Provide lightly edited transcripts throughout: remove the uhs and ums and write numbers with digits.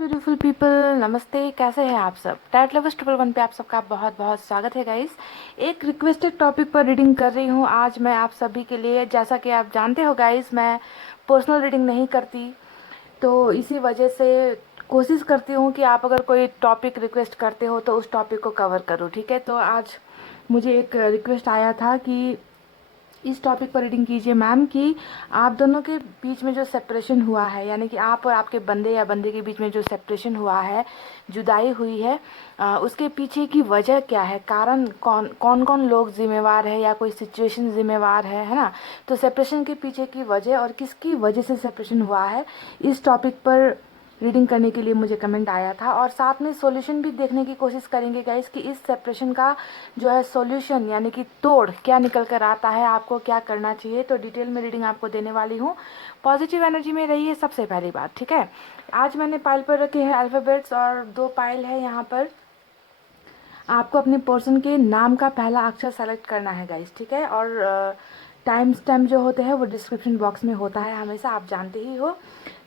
Beautiful people, नमस्ते। कैसे हैं आप सब? टैट लवर्स 111 पे आप सबका बहुत बहुत स्वागत है गाइस। एक रिक्वेस्टेड टॉपिक पर रीडिंग कर रही हूँ आज मैं आप सभी के लिए। जैसा कि आप जानते हो गाइस, मैं पर्सनल रीडिंग नहीं करती, तो इसी वजह से कोशिश करती हूँ कि आप अगर कोई टॉपिक रिक्वेस्ट करते हो तो उस टॉपिक को कवर करूँ, ठीक है। तो आज मुझे एक रिक्वेस्ट आया था कि इस टॉपिक पर रीडिंग कीजिए मैम, कि आप दोनों के बीच में जो सेपरेशन हुआ है, यानी कि आप और आपके बंदे या बंदे के बीच में जो सेपरेशन हुआ है, जुदाई हुई है, उसके पीछे की वजह क्या है, कारण कौन कौन लोग जिम्मेवार है या कोई सिचुएशन जिम्मेवार है ना। तो सेपरेशन के पीछे की वजह और किसकी वजह से सेपरेशन हुआ है, इस टॉपिक पर रीडिंग करने के लिए मुझे कमेंट आया था। और साथ में सॉल्यूशन भी देखने की कोशिश करेंगे गाइस कि इस सेपरेशन का जो है सॉल्यूशन यानी कि तोड़ क्या निकल कर आता है, आपको क्या करना चाहिए। तो डिटेल में रीडिंग आपको देने वाली हूँ। पॉजिटिव एनर्जी में रहिए सबसे पहली बात, ठीक है। आज मैंने पाइल पर रखे हैं अल्फ़ाबेट्स और 2 पाइल है यहाँ पर। आपको अपने पर्सन के नाम का पहला अक्षर सेलेक्ट करना है गाइस, ठीक है। और टाइम स्टैम्प जो होते हैं वो डिस्क्रिप्शन बॉक्स में होता है हमेशा, आप जानते ही हो।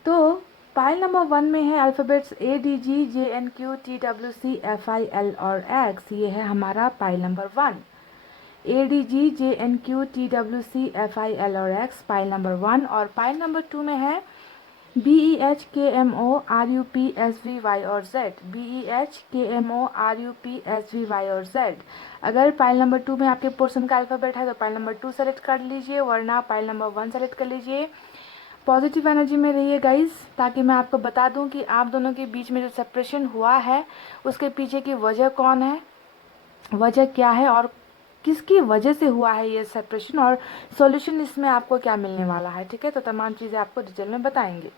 तो पाइल नंबर 1 में है अल्फ़ाबेट्स ADGJNQTWCFIL और X। ये है हमारा पाइल नंबर 1। ADGJNQTWCFIL और X पाइल नंबर 1। और पाइल नंबर 2 में है BEHKMORUPSVY और Z। BEHKMORUPSVY और Z। अगर पाइल नंबर 2 में आपके पोर्शन का अल्फ़ाबेट है तो पाइल नंबर 2 सेलेक्ट कर लीजिए, वरना पाइल नंबर 1 सेलेक्ट कर लीजिए। पॉजिटिव एनर्जी में रहिए गाइस, ताकि मैं आपको बता दूं कि आप दोनों के बीच में जो सेपरेशन हुआ है उसके पीछे की वजह कौन है, वजह क्या है और किसकी वजह से हुआ है ये सेपरेशन, और सॉल्यूशन इसमें आपको क्या मिलने वाला है, ठीक है। तो तमाम चीज़ें आपको डिटेल में बताएंगे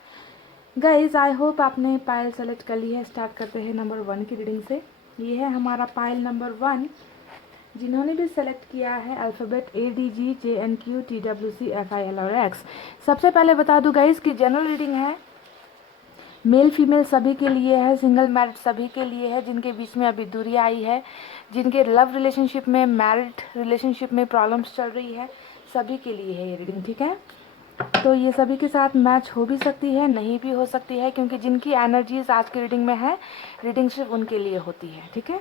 गाइस। आई होप आपने पाइल सेलेक्ट कर ली है। स्टार्ट करते हैं नंबर 1 की रीडिंग से। ये है हमारा पाइल नंबर 1। जिन्होंने भी सेलेक्ट किया है अल्फ़ाबेट ADGJNQTWCFIL और X, सबसे पहले बता दूं गाइस कि जनरल रीडिंग है, मेल फीमेल सभी के लिए है, सिंगल मैरिड सभी के लिए है, जिनके बीच में अभी दूरी आई है, जिनके लव रिलेशनशिप में, मैरिड रिलेशनशिप में प्रॉब्लम्स चल रही है, सभी के लिए है ये रीडिंग, ठीक है। तो ये सभी के साथ मैच हो भी सकती है, नहीं भी हो सकती है, क्योंकि जिनकी एनर्जीज आज की रीडिंग में है, रीडिंग सिर्फ उनके लिए होती है, ठीक है।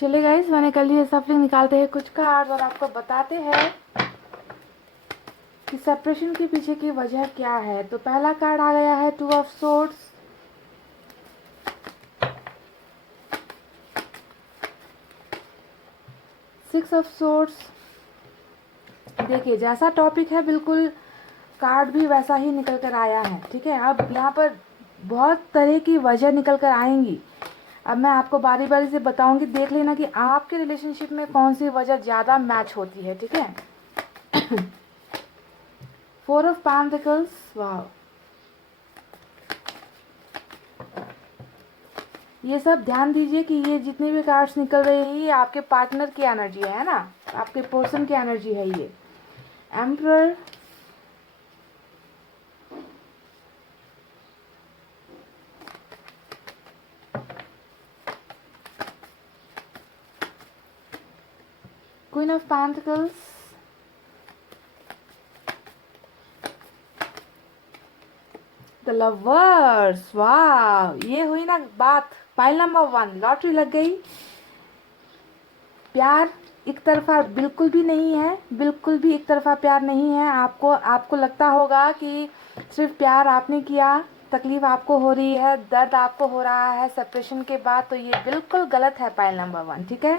चलिए गाइस, मैंने कर ली है सफलिंग। निकालते हैं कुछ कार्ड और आपको बताते हैं कि सेपरेशन के पीछे की वजह क्या है। तो पहला कार्ड आ गया है 2 ऑफ सोर्ड्स, 6 ऑफ सोर्ड्स। देखिए जैसा टॉपिक है बिल्कुल कार्ड भी वैसा ही निकल कर आया है, ठीक है। अब यहाँ पर बहुत तरह की वजह निकल कर आएंगी। अब मैं आपको बारी बारी से बताऊंगी, देख लेना कि आपके रिलेशनशिप में कौन सी वजह ज़्यादा मैच होती है, ठीक है। 4 ऑफ पेंटिकल्स, वाह, ये सब ध्यान दीजिए कि ये जितने भी कार्ड्स निकल रही है ये आपके पार्टनर की एनर्जी है ना, आपके पर्सन की एनर्जी है ये। Emperor, queen of pentacles, the lovers. वाह, ये हुई ना बात। पाइल नंबर 1, लॉटरी लग गई। प्यार एक तरफा बिल्कुल भी नहीं है, बिल्कुल भी एक तरफा प्यार नहीं है। आपको लगता होगा कि सिर्फ प्यार आपने किया, तकलीफ आपको हो रही है, दर्द आपको हो रहा है सेपरेशन के बाद, तो ये बिल्कुल गलत है पाइल नंबर 1, ठीक है।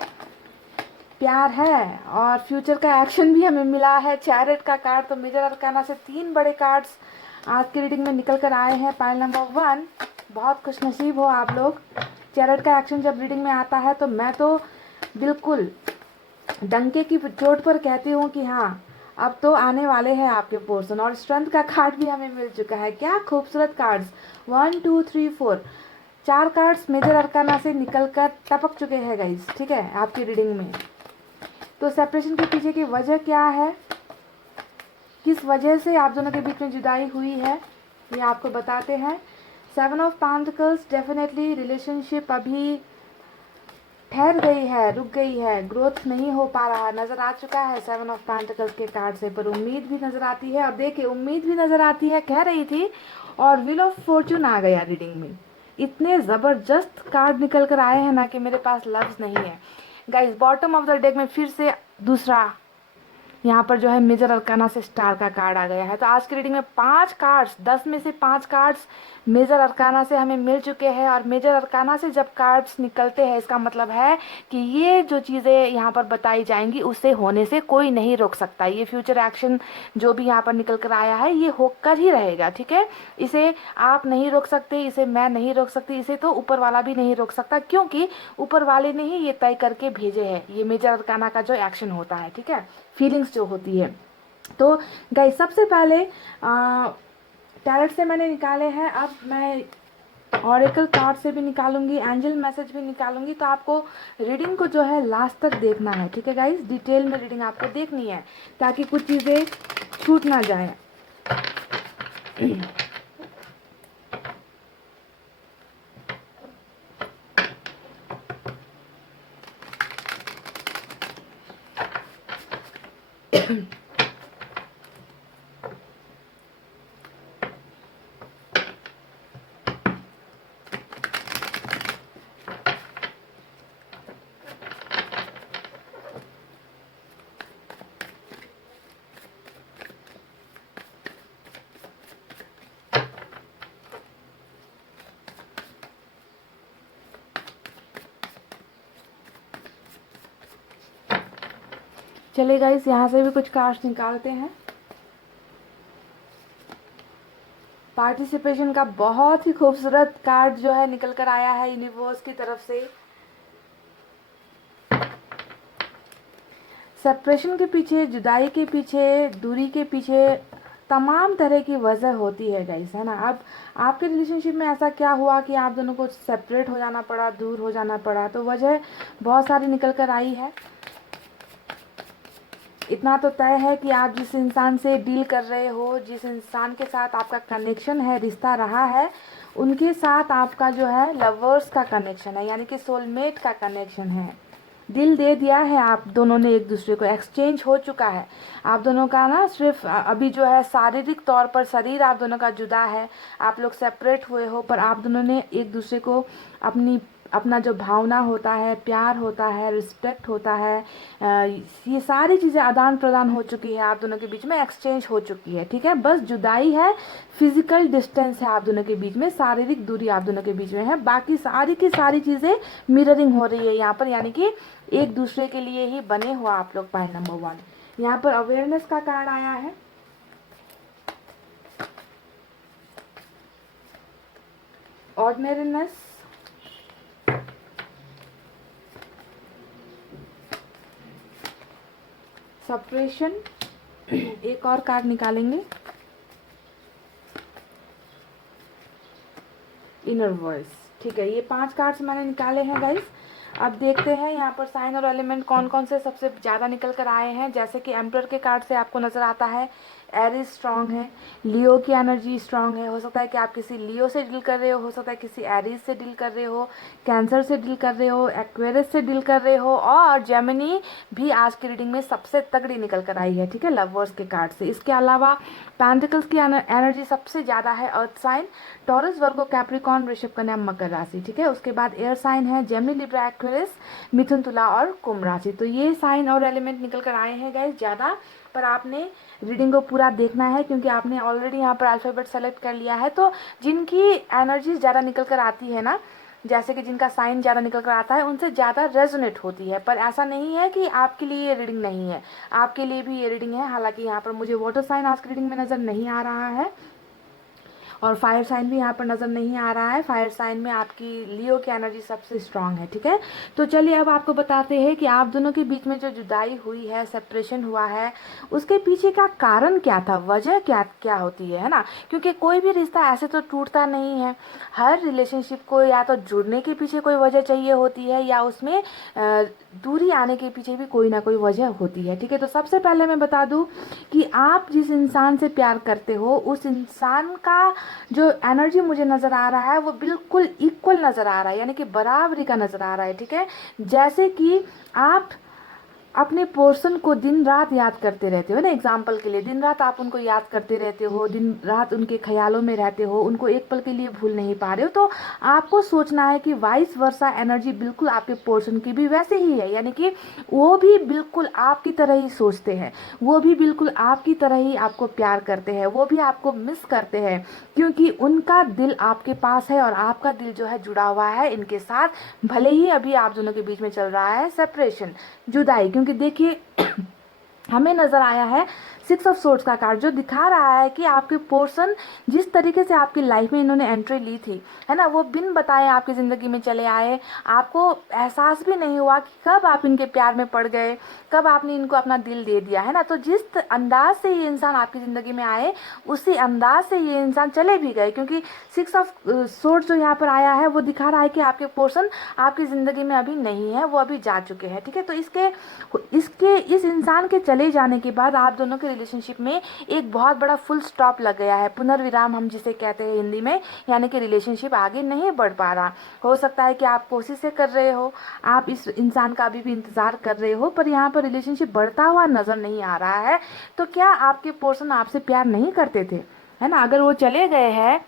प्यार है और फ्यूचर का एक्शन भी हमें मिला है, चैरिट का कार्ड। तो मेजर अरकाना से 3 बड़े कार्ड्स आज की रीडिंग में निकल कर आए हैं पाइल नंबर 1। बहुत खुशनसीब हो आप लोग। चैरिट का एक्शन जब रीडिंग में आता है तो मैं तो बिल्कुल डंके की चोट पर कहती हूँ कि हाँ, अब तो आने वाले हैं आपके पोर्शन। और स्ट्रेंथ का कार्ड भी हमें मिल चुका है। क्या खूबसूरत कार्ड्स, 1 2 3 4 4 कार्ड्स मेजर अरकाना से निकल कर टपक चुके हैं गाइस, ठीक है, आपकी रीडिंग में। तो सेपरेशन के पीछे की वजह क्या है, किस वजह से आप दोनों के बीच में जुदाई हुई है, ये आपको बताते हैं। 7 ऑफ पेंटिकल्स, डेफिनेटली रिलेशनशिप अभी ठहर गई है, रुक गई है, ग्रोथ नहीं हो पा रहा, नज़र आ चुका है 7 ऑफ पेंटिकल्स के कार्ड से। पर उम्मीद भी नज़र आती है। अब देखिए, उम्मीद भी नज़र आती है, कह रही थी, और व्हील ऑफ फॉर्चून आ गया रीडिंग में। इतने ज़बरदस्त कार्ड निकल कर आए हैं ना कि मेरे पास लफ्ज़ नहीं है guys. Bottom of the deck में फिर से दूसरा यहाँ पर जो है मेजर अरकाना से स्टार का कार्ड आ गया है। तो आज की रीडिंग में 5 कार्ड्स, 10 में से 5 कार्ड्स मेजर अरकाना से हमें मिल चुके हैं। और मेजर अरकाना से जब कार्ड्स निकलते हैं, इसका मतलब है कि ये जो चीज़ें यहाँ पर बताई जाएंगी उसे होने से कोई नहीं रोक सकता। ये फ्यूचर एक्शन जो भी यहाँ पर निकल कर आया है ये होकर ही रहेगा, ठीक है। इसे आप नहीं रोक सकते, इसे मैं नहीं रोक सकती, इसे तो ऊपर वाला भी नहीं रोक सकता, क्योंकि ऊपर वाले ने ही ये तय करके भेजे हैं, ये मेजर अरकाना का जो एक्शन होता है, ठीक है, फीलिंग्स जो होती है। तो गाइस, सबसे पहले टैरेट से मैंने निकाले हैं, अब मैं ऑरेकल कार्ड से भी निकालूंगी, एंजल मैसेज भी निकालूंगी। तो आपको रीडिंग को जो है लास्ट तक देखना है, ठीक है गाइस। डिटेल में रीडिंग आपको देखनी है ताकि कुछ चीज़ें छूट ना जाए। चलिए गाइस, यहाँ से भी कुछ कार्ड्स निकालते हैं। पार्टिसिपेशन का बहुत ही खूबसूरत कार्ड जो है निकल कर आया है यूनिवर्स की तरफ से। सेपरेशन के पीछे, जुदाई के पीछे, दूरी के पीछे तमाम तरह की वजह होती है गाइस, है ना। अब आपके रिलेशनशिप में ऐसा क्या हुआ कि आप दोनों को सेपरेट हो जाना पड़ा, दूर हो जाना पड़ा, तो वजह बहुत सारी निकल कर आई है। इतना तो तय है कि आप जिस इंसान से डील कर रहे हो, जिस इंसान के साथ आपका कनेक्शन है, रिश्ता रहा है, उनके साथ आपका जो है लवर्स का कनेक्शन है, यानी कि सोलमेट का कनेक्शन है। दिल दे दिया है आप दोनों ने एक दूसरे को, एक्सचेंज हो चुका है आप दोनों का ना। सिर्फ अभी जो है शारीरिक तौर पर शरीर आप दोनों का जुदा है, आप लोग सेपरेट हुए हो, पर आप दोनों ने एक दूसरे को अपना जो भावना होता है, प्यार होता है, रिस्पेक्ट होता है, ये सारी चीज़ें आदान प्रदान हो चुकी है, आप दोनों के बीच में एक्सचेंज हो चुकी है, ठीक है। बस जुदाई है, फिजिकल डिस्टेंस है आप दोनों के बीच में, शारीरिक दूरी आप दोनों के बीच में है। बाकी सारी की सारी चीज़ें मिररिंग हो रही है यहाँ पर, यानी कि एक दूसरे के लिए ही बने हुआ आप लोग। पॉइंट नंबर 1 यहाँ पर अवेयरनेस का कार्ड आया है। ऑर्डिनरीनेस, सेपरेशन, एक और कार्ड निकालेंगे, इनर वॉइस, ठीक है। ये 5 कार्ड्स मैंने निकाले हैं गाइस। अब देखते हैं यहाँ पर साइन और एलिमेंट कौन कौन से सबसे ज़्यादा निकल कर आए हैं। जैसे कि एम्परर के कार्ड से आपको नज़र आता है एरीज स्ट्रांग है, लियो की एनर्जी स्ट्रांग है। हो सकता है कि आप किसी लियो से डील कर रहे हो सकता है किसी एरीज से डील कर रहे हो, कैंसर से डील कर रहे हो, एक्वेरियस से डील कर रहे हो, और जेमिनी भी आज की रीडिंग में सबसे तगड़ी निकल कर आई है, ठीक है, लवर्स के कार्ड से। इसके अलावा पेंटिकल्स की एनर्जी सबसे ज़्यादा है अर्थ साइन, टॉरस, वर्गो, कैप्रिकॉर्न, वृषभ, कन्या, मकर राशि, ठीक है। उसके बाद एयर साइन है जेमिनी, लिब्रा, एक्वेरियस, मिथुन, तुला और कुंभ राशि। तो ये साइन और एलिमेंट निकल कर आए हैं गाइस ज़्यादा, पर आपने रीडिंग को पूरा पूरा देखना है, क्योंकि आपने ऑलरेडी यहाँ पर अल्फ़ाबेट सेलेक्ट कर लिया है। तो जिनकी एनर्जी ज़्यादा निकल कर आती है ना, जैसे कि जिनका साइन ज़्यादा निकल कर आता है, उनसे ज़्यादा रेजोनेट होती है। पर ऐसा नहीं है कि आपके लिए ये रीडिंग नहीं है, आपके लिए भी ये रीडिंग है। हालांकि यहाँ पर मुझे वाटर साइन आज की रीडिंग में नज़र नहीं आ रहा है, और फायर साइन भी यहाँ पर नज़र नहीं आ रहा है। फायर साइन में आपकी लियो की एनर्जी सबसे स्ट्रांग है, ठीक है। तो चलिए अब आपको बताते हैं कि आप दोनों के बीच में जो जुदाई हुई है, सेपरेशन हुआ है, उसके पीछे का कारण क्या था, वजह क्या क्या होती है ना। क्योंकि कोई भी रिश्ता ऐसे तो टूटता नहीं है। हर रिलेशनशिप को या तो जुड़ने के पीछे कोई वजह चाहिए होती है, या उसमें दूरी आने के पीछे भी कोई ना कोई वजह होती है, ठीक है। तो सबसे पहले मैं बता दूं कि आप जिस इंसान से प्यार करते हो, उस इंसान का जो एनर्जी मुझे नज़र आ रहा है वो बिल्कुल इक्वल नज़र आ रहा है, यानी कि बराबरी का नज़र आ रहा है, ठीक है। जैसे कि आप अपने पर्सन को दिन रात याद करते रहते हो ना, एग्जाम्पल के लिए दिन रात आप उनको याद करते रहते हो, दिन रात उनके ख्यालों में रहते हो, उनको एक पल के लिए भूल नहीं पा रहे हो। तो आपको सोचना है कि वाइस वर्सा एनर्जी बिल्कुल आपके पर्सन की भी वैसे ही है, यानी कि वो भी बिल्कुल आपकी तरह ही सोचते हैं, वो भी बिल्कुल आपकी तरह ही आपको प्यार करते हैं, वो भी आपको मिस करते हैं, क्योंकि उनका दिल आपके पास है और आपका दिल जो है जुड़ा हुआ है इनके साथ। भले ही अभी आप दोनों के बीच में चल रहा है सेपरेशन, जुदाई, क्योंकि देखिए हमें नजर आया है 6 ऑफ सोर्ड्स का कार्ड, जो दिखा रहा है कि आपके पर्सन जिस तरीके से आपकी लाइफ में इन्होंने एंट्री ली थी, है ना, वो बिन बताए आपकी ज़िंदगी में चले आए। आपको एहसास भी नहीं हुआ कि कब आप इनके प्यार में पड़ गए, कब आपने इनको अपना दिल दे दिया, है ना। तो जिस अंदाज से ये इंसान आपकी ज़िंदगी में आए, उसी अंदाज से ये इंसान चले भी गए, क्योंकि 6 ऑफ सोर्ड्स जो यहाँ पर आया है वो दिखा रहा है कि आपके पर्सन आपकी ज़िंदगी में अभी नहीं है, वो अभी जा चुके हैं, ठीक है। तो इस इंसान के चले जाने के बाद आप दोनों के रिलेशनशिप में एक बहुत बड़ा फुल स्टॉप लग गया है, पुनर्विराम हम जिसे कहते हैं हिंदी में, यानी कि रिलेशनशिप आगे नहीं बढ़ पा रहा। हो सकता है कि आप कोशिशें कर रहे हो, आप इस इंसान का अभी भी इंतजार कर रहे हो, पर यहाँ पर रिलेशनशिप बढ़ता हुआ नजर नहीं आ रहा है। तो क्या आपके पर्सन आपसे प्यार नहीं करते थे, है ना। अगर वो चले गए हैं,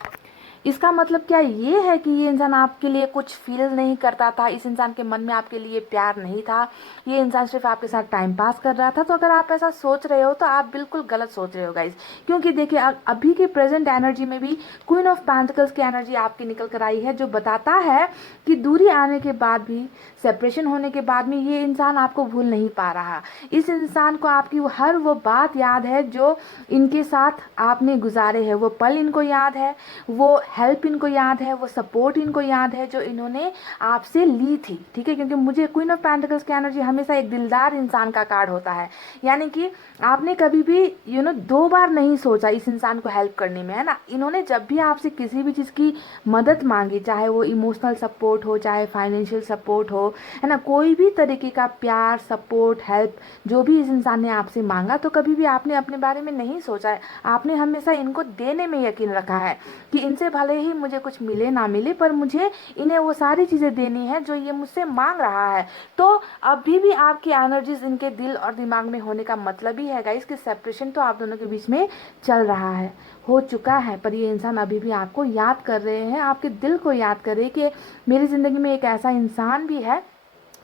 इसका मतलब क्या ये है कि ये इंसान आपके लिए कुछ फील नहीं करता था, इस इंसान के मन में आपके लिए प्यार नहीं था, ये इंसान सिर्फ आपके साथ टाइम पास कर रहा था। तो अगर आप ऐसा सोच रहे हो तो आप बिल्कुल गलत सोच रहे हो गाइज, क्योंकि देखिए अभी की प्रेजेंट एनर्जी में भी क्वीन ऑफ पेंटिकल्स की एनर्जी आपकी निकल कर आई है, जो बताता है कि दूरी आने के बाद भी, सेपरेशन होने के बाद में ये इंसान आपको भूल नहीं पा रहा। इस इंसान को आपकी हर वो बात याद है जो इनके साथ आपने गुजारे हैं, वो पल इनको याद है, वो हेल्प इनको याद है, वो सपोर्ट इनको याद है जो इन्होंने आपसे ली थी, ठीक है। क्योंकि मुझे क्वीन ऑफ पेंटिकल्स की एनर्जी हमेशा एक दिलदार इंसान का कार्ड होता है, यानी कि आपने कभी भी दो बार नहीं सोचा इस इंसान को हेल्प करने में, है ना। इन्होंने जब भी आपसे किसी भी चीज़ की मदद मांगी, चाहे वो इमोशनल सपोर्ट हो, चाहे फाइनेंशियल सपोर्ट हो, है ना, कोई भी तरीके का प्यार, सपोर्ट, हेल्प जो भी इस इंसान ने आपसे मांगा, तो कभी भी आपने अपने बारे में नहीं सोचा है। आपने हमेशा इनको देने में यकीन रखा है कि इनसे भले ही मुझे कुछ मिले ना मिले, पर मुझे इन्हें वो सारी चीज़ें देनी है जो ये मुझसे मांग रहा है। तो अभी भी आपकी एनर्जीज इनके दिल और दिमाग में होने का मतलब ही है गाइस कि सेपरेशन तो आप दोनों के बीच में चल रहा है, हो चुका है, पर ये इंसान अभी भी आपको याद कर रहे हैं, आपके दिल को याद कर रहे हैं कि मेरी ज़िंदगी में एक ऐसा इंसान भी है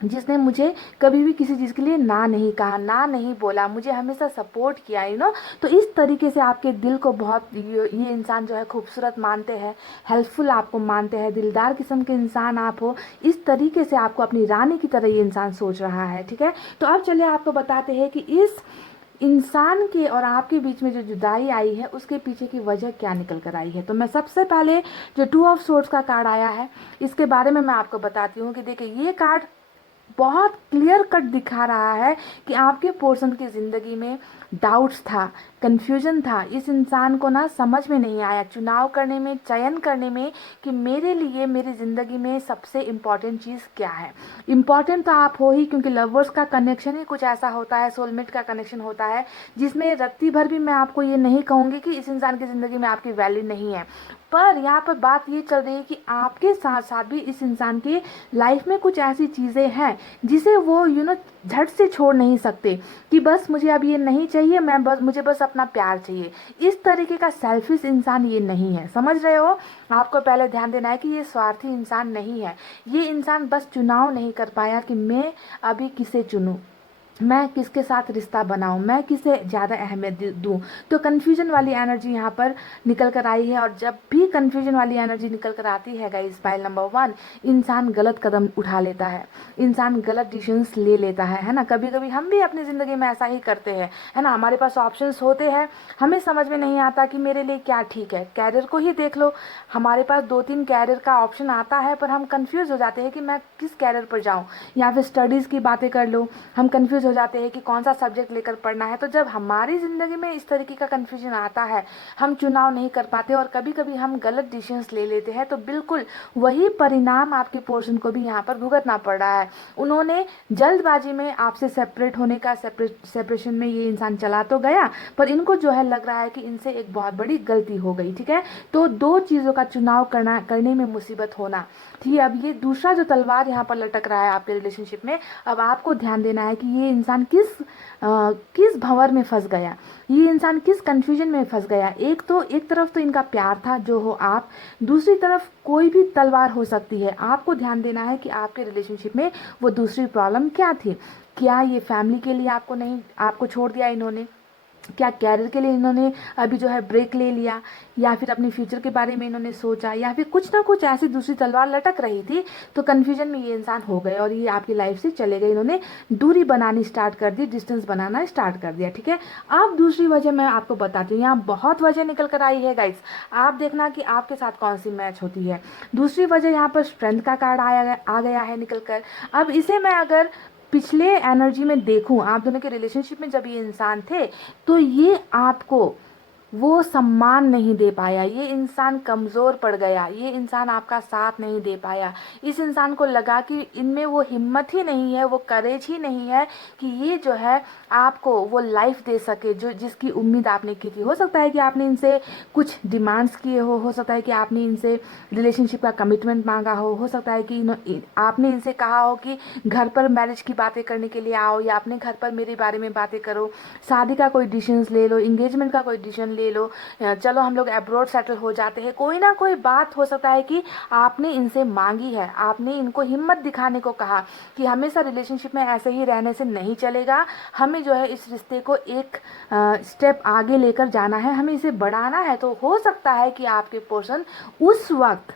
जिसने मुझे कभी भी किसी चीज़ के लिए ना नहीं कहा, ना नहीं बोला, मुझे हमेशा सपोर्ट किया। तो इस तरीके से आपके दिल को बहुत ये इंसान जो है खूबसूरत मानते हैं, हेल्पफुल आपको मानते हैं, दिलदार किस्म के इंसान आप हो, इस तरीके से आपको अपनी रानी की तरह ये इंसान सोच रहा है, ठीक है। तो अब चलिए आपको बताते हैं कि इस इंसान के और आपके बीच में जो जुदाई आई है उसके पीछे की वजह क्या निकल कर आई है। तो मैं सबसे पहले जो 2 ऑफ सोर्ड्स का कार्ड आया है इसके बारे में मैं आपको बताती हूँ कि देखिए ये कार्ड बहुत क्लियर कट दिखा रहा है कि आपके पर्सन की ज़िंदगी में डाउट्स था, कन्फ्यूजन था, इस इंसान को ना समझ में नहीं आया चुनाव करने में, चयन करने में कि मेरे लिए मेरी ज़िंदगी में सबसे इम्पॉर्टेंट चीज़ क्या है। इम्पॉर्टेंट तो आप हो ही, क्योंकि लवर्स का कनेक्शन ही कुछ ऐसा होता है, सोलमेट का कनेक्शन होता है, जिसमें रत्ती भर भी मैं आपको ये नहीं कहूँगी कि इस इंसान की ज़िंदगी में आपकी वैल्यू नहीं है। पर यहाँ पर बात ये चल रही है कि आपके साथ साथ भी इस इंसान के लाइफ में कुछ ऐसी चीज़ें हैं जिसे वो झट से छोड़ नहीं सकते कि बस मुझे अब ये नहीं चाहिए, मुझे बस अपना प्यार चाहिए। इस तरीके का सेल्फिश इंसान ये नहीं है, समझ रहे हो। आपको पहले ध्यान देना है कि ये स्वार्थी इंसान नहीं है। ये इंसान बस चुनाव नहीं कर पाया कि मैं अभी किसे चुनूं, मैं किसके साथ रिश्ता बनाऊं, मैं किसे ज़्यादा अहमियत दूं। तो कन्फ्यूजन वाली एनर्जी यहाँ पर निकल कर आई है। और जब भी कन्फ्यूजन वाली एनर्जी निकल कर आती है गाइस, पाइल नंबर 1, इंसान गलत कदम उठा लेता है, इंसान गलत डिसीजंस ले लेता है ना। कभी कभी हम भी अपनी ज़िंदगी में ऐसा ही करते हैं, है ना। हमारे पास ऑप्शंस होते हैं, हमें समझ में नहीं आता कि मेरे लिए क्या ठीक है। कैरियर को ही देख लो, हमारे पास 2-3 कैरियर का ऑप्शन आता है, पर हम कंफ्यूज हो जाते हैं कि मैं किस कैरियर पर जाऊँ। या फिर स्टडीज़ की बातें कर लो, हम कंफ्यूज हो जाते हैं कि कौन सा सब्जेक्ट लेकर पढ़ना है। तो जब हमारी ज़िंदगी में इस तरीके का कन्फ्यूजन आता है, हम चुनाव नहीं कर पाते और कभी कभी हम गलत डिसीजंस ले लेते हैं, तो बिल्कुल वही परिणाम आपके पोर्शन को भी यहाँ पर भुगतना पड़ रहा है। उन्होंने जल्दबाजी में आपसे सेपरेट होने का, सेपरेशन में ये इंसान चला तो गया, पर इनको जो है लग रहा है कि इनसे एक बहुत बड़ी गलती हो गई, ठीक है। तो दो चीज़ों का चुनाव करने में मुसीबत होना, ठीक है। अब ये दूसरा जो तलवार यहाँ पर लटक रहा है आपके रिलेशनशिप में, अब आपको ध्यान देना है कि ये इंसान किस भंवर में फंस गया, ये इंसान किस कंफ्यूजन में फंस गया। एक तरफ तो इनका प्यार था जो हो आप, दूसरी तरफ कोई भी तलवार हो सकती है। आपको ध्यान देना है कि आपके रिलेशनशिप में वो दूसरी प्रॉब्लम क्या थी। क्या ये फैमिली के लिए आपको छोड़ दिया इन्होंने, क्या कैरियर के लिए इन्होंने अभी जो है ब्रेक ले लिया, या फिर अपने फ्यूचर के बारे में इन्होंने सोचा, या फिर कुछ ना कुछ ऐसी दूसरी तलवार लटक रही थी। तो कन्फ्यूजन में ये इंसान हो गए और ये आपकी लाइफ से चले गए, इन्होंने दूरी बनानी स्टार्ट कर दी, डिस्टेंस बनाना स्टार्ट कर दिया, ठीक है। अब दूसरी वजह मैं आपको बताती हूँ, यहाँ बहुत वजह निकल कर आई है गाइस, आप देखना कि आपके साथ कौन सी मैच होती है। दूसरी वजह यहाँ पर स्ट्रेंथ का कार्ड आ गया है निकल कर। अब इसे मैं अगर पिछले एनर्जी में देखूं, आप दोनों के रिलेशनशिप में जब ये इंसान थे, तो ये आपको वो सम्मान नहीं दे पाया, ये इंसान कमज़ोर पड़ गया, ये इंसान आपका साथ नहीं दे पाया। इस इंसान को लगा कि इनमें वो हिम्मत ही नहीं है, वो करेज ही नहीं है कि ये जो है आपको वो लाइफ दे सके जो जिसकी उम्मीद आपने की थी। हो सकता है कि आपने इनसे कुछ डिमांड्स किए हो सकता है कि आपने इनसे रिलेशनशिप का कमिटमेंट मांगा हो सकता है कि आपने इनसे कहा हो कि घर पर मैरिज की बातें करने के लिए आओ, या अपने घर पर मेरे बारे में बातें करो, शादी का कोई डिसीजन ले लो, इंगेजमेंट का कोई डिसीजन ले लो, चलो हम लोग अब्रॉड सेटल हो जाते हैं। कोई ना कोई बात हो सकता है कि आपने इनसे मांगी है, आपने इनको हिम्मत दिखाने को कहा कि हमेशा रिलेशनशिप में ऐसे ही रहने से नहीं चलेगा, हमें जो है इस रिश्ते को एक स्टेप आगे लेकर जाना है, हमें इसे बढ़ाना है। तो हो सकता है कि आपके पर्सन उस वक्त,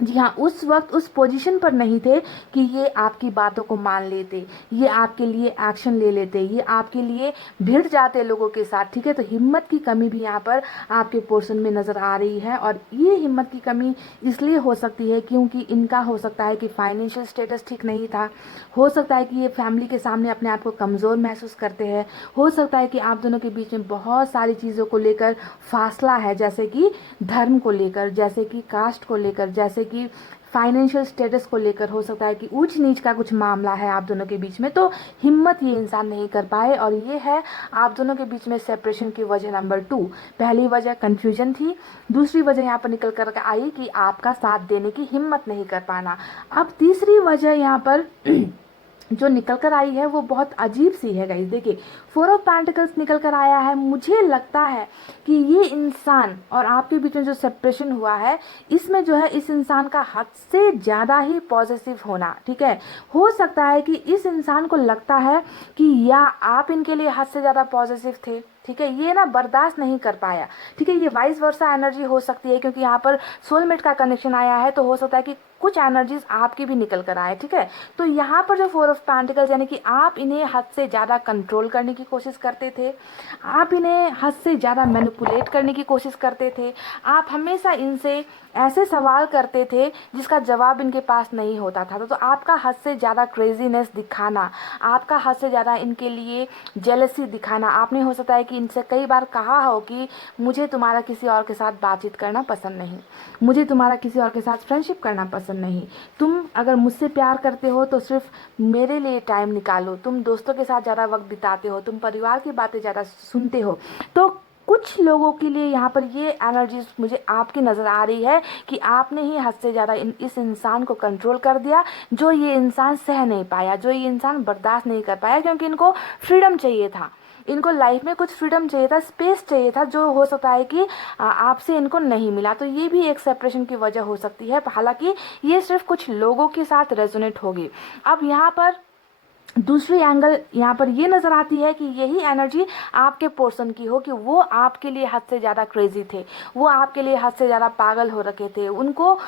जी हाँ, उस वक्त उस पोजीशन पर नहीं थे कि ये आपकी बातों को मान लेते, ये आपके लिए एक्शन ले लेते, ये आपके लिए भिड़ जाते लोगों के साथ, ठीक है। तो हिम्मत की कमी भी यहाँ पर आपके पोर्शन में नज़र आ रही है। और ये हिम्मत की कमी इसलिए हो सकती है क्योंकि इनका हो सकता है कि फाइनेंशियल स्टेटस ठीक नहीं था, हो सकता है कि ये फैमिली के सामने अपने आप को कमज़ोर महसूस करते हैं, हो सकता है कि आप दोनों के बीच में बहुत सारी चीज़ों को लेकर फासला है, जैसे कि धर्म को लेकर, जैसे कि कास्ट को लेकर, जैसे कि फाइनेंशियल स्टेटस को लेकर, हो सकता है कि ऊंच नीच का कुछ मामला है आप दोनों के बीच में। तो हिम्मत ये इंसान नहीं कर पाए, और ये है आप दोनों के बीच में सेपरेशन की वजह नंबर 2। पहली वजह कन्फ्यूजन थी, दूसरी वजह यहाँ पर निकल कर आई कि आपका साथ देने की हिम्मत नहीं कर पाना। अब तीसरी वजह यहाँ पर जो निकल कर आई है वो बहुत अजीब सी है गाइस। देखिए, 4 ऑफ पेंटिकल्स निकल कर आया है। मुझे लगता है कि ये इंसान और आपके बीच में जो सेपरेशन हुआ है, इसमें जो है इस इंसान का हद से ज़्यादा ही पॉजिटिव होना, ठीक है। हो सकता है कि इस इंसान को लगता है कि या आप इनके लिए हद से ज़्यादा पॉजिटिव थे, ठीक है, ये ना बर्दाश्त नहीं कर पाया, ठीक है। ये वाइस वर्सा एनर्जी हो सकती है क्योंकि यहाँ पर सोलमेट का कनेक्शन आया है, तो हो सकता है कि कुछ एनर्जीज आपकी भी निकल कर आए, ठीक है। तो यहाँ पर जो 4 ऑफ पेंटिकल्स, यानी कि आप इन्हें हद से ज़्यादा कंट्रोल करने की कोशिश करते थे, आप इन्हें हद से ज़्यादा मैनिपुलेट करने की कोशिश करते थे, आप हमेशा इनसे ऐसे सवाल करते थे जिसका जवाब इनके पास नहीं होता था। तो आपका हद से ज़्यादा क्रेजीनेस दिखाना, आपका हद से ज़्यादा इनके लिए जेलसी दिखाना, आपने हो सकता है कि इनसे कई बार कहा हो कि मुझे तुम्हारा किसी और के साथ बातचीत करना पसंद नहीं, मुझे तुम्हारा किसी और के साथ फ्रेंडशिप करना पसंद नहीं, तुम अगर मुझसे प्यार करते हो तो सिर्फ मेरे लिए टाइम निकालो, तुम दोस्तों के साथ ज़्यादा वक्त बिताते हो, तुम परिवार की बातें ज़्यादा सुनते हो। तो कुछ लोगों के लिए यहाँ पर ये एनर्जीज मुझे आपकी नज़र आ रही है कि आपने ही हद से ज़्यादा इस इंसान को कंट्रोल कर दिया, जो ये इंसान सह नहीं पाया, जो ये इंसान बर्दाश्त नहीं कर पाया, क्योंकि इनको फ्रीडम चाहिए था, इनको लाइफ में कुछ फ्रीडम चाहिए था, स्पेस चाहिए था, जो हो सकता है कि आपसे इनको नहीं मिला। तो ये भी एक सेपरेशन की वजह हो सकती है, हालांकि ये सिर्फ कुछ लोगों के साथ रेजोनेट होगी। अब यहाँ पर दूसरी एंगल यहाँ पर ये नज़र आती है कि यही एनर्जी आपके पर्सन की हो, कि वो आपके लिए हद से ज़्यादा क्रेजी थे, वो आपके लिए हद से ज़्यादा पागल हो रखे थे, उनको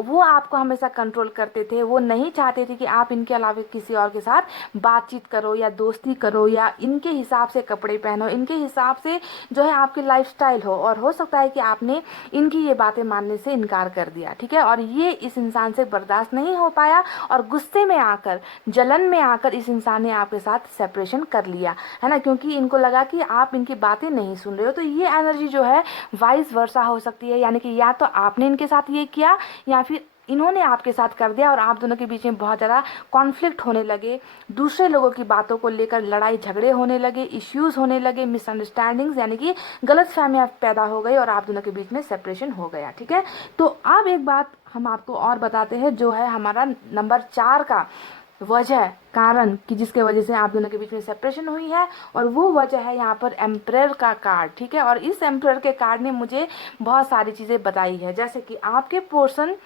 वो आपको हमेशा कंट्रोल करते थे। वो नहीं चाहते थे कि आप इनके अलावा किसी और के साथ बातचीत करो या दोस्ती करो या इनके हिसाब से कपड़े पहनो, इनके हिसाब से जो है आपकी लाइफस्टाइल हो। और हो सकता है कि आपने इनकी ये बातें मानने से इनकार कर दिया, ठीक है, और ये इस इंसान से बर्दाश्त नहीं हो पाया और गुस्से में आकर, जलन में आकर इस इंसान ने आपके साथ सेपरेशन कर लिया, है ना, क्योंकि इनको लगा कि आप इनकी बातें नहीं सुन रहे हो। तो ये एनर्जी जो है वाइस वर्सा हो सकती है, यानी कि या तो आपने इनके साथ ये किया या फिर इन्होंने आपके साथ कर दिया और आप दोनों के बीच में बहुत ज़्यादा कॉन्फ्लिक्ट होने लगे, दूसरे लोगों की बातों को लेकर लड़ाई झगड़े होने लगे, इश्यूज़ होने लगे, मिसअंडरस्टैंडिंग्स यानी कि गलतफहमियां पैदा हो गई और आप दोनों के बीच में सेपरेशन हो गया, ठीक है। तो अब एक बात हम आपको और बताते हैं, जो है हमारा नंबर 4 का वजह, कारण कि जिसके वजह से आप दोनों के बीच में सेपरेशन हुई है, और वो वजह है यहाँ पर एम्परर का कार्ड, ठीक है। और इस एम्परर के कार्ड ने मुझे बहुत सारी चीज़ें बताई है, जैसे कि आपके पर्सन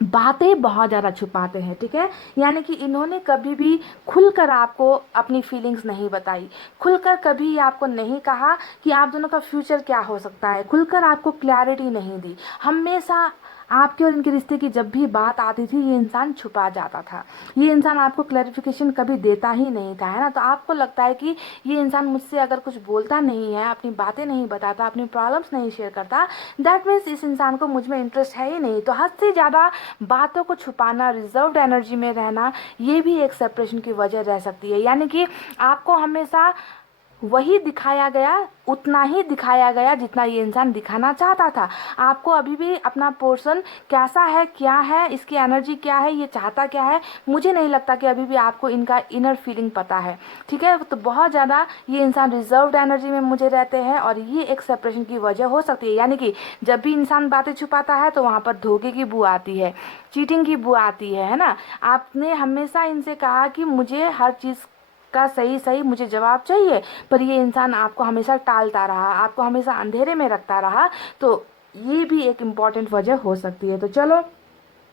बातें बहुत ज़्यादा छुपाते हैं, ठीक है, यानी कि इन्होंने कभी भी खुलकर आपको अपनी फीलिंग्स नहीं बताई, खुलकर कभी आपको नहीं कहा कि आप दोनों का फ्यूचर क्या हो सकता है, खुलकर आपको क्लैरिटी नहीं दी। हमेशा आपके और इनके रिश्ते की जब भी बात आती थी ये इंसान छुपा जाता था, ये इंसान आपको क्लैरिफिकेशन कभी देता ही नहीं था, है ना। तो आपको लगता है कि ये इंसान मुझसे अगर कुछ बोलता नहीं है, अपनी बातें नहीं बताता, अपनी प्रॉब्लम्स नहीं शेयर करता, दैट मीन्स इस इंसान को मुझ में इंटरेस्ट है ही नहीं। तो हद से ज़्यादा बातों को छुपाना, रिजर्व्ड एनर्जी में रहना, ये भी एक सेपरेशन की वजह रह सकती है। यानी कि आपको हमेशा वही दिखाया गया, उतना ही दिखाया गया जितना ये इंसान दिखाना चाहता था। आपको अभी भी अपना पर्सन कैसा है, क्या है, इसकी एनर्जी क्या है, ये चाहता क्या है, मुझे नहीं लगता कि अभी भी आपको इनका इनर फीलिंग पता है, ठीक है। तो बहुत ज़्यादा ये इंसान रिजर्व्ड एनर्जी में मुझे रहते हैं और ये एक सेपरेशन की वजह हो सकती है। यानी कि जब भी इंसान बातें छुपाता है तो वहाँ पर धोखे की बू आती है, चीटिंग की बू आती है ना। आपने हमेशा इनसे कहा कि मुझे हर चीज़ का सही सही मुझे जवाब चाहिए, पर ये इंसान आपको हमेशा टालता रहा, आपको हमेशा अंधेरे में रखता रहा। तो ये भी एक इम्पॉर्टेंट वजह हो सकती है। तो चलो,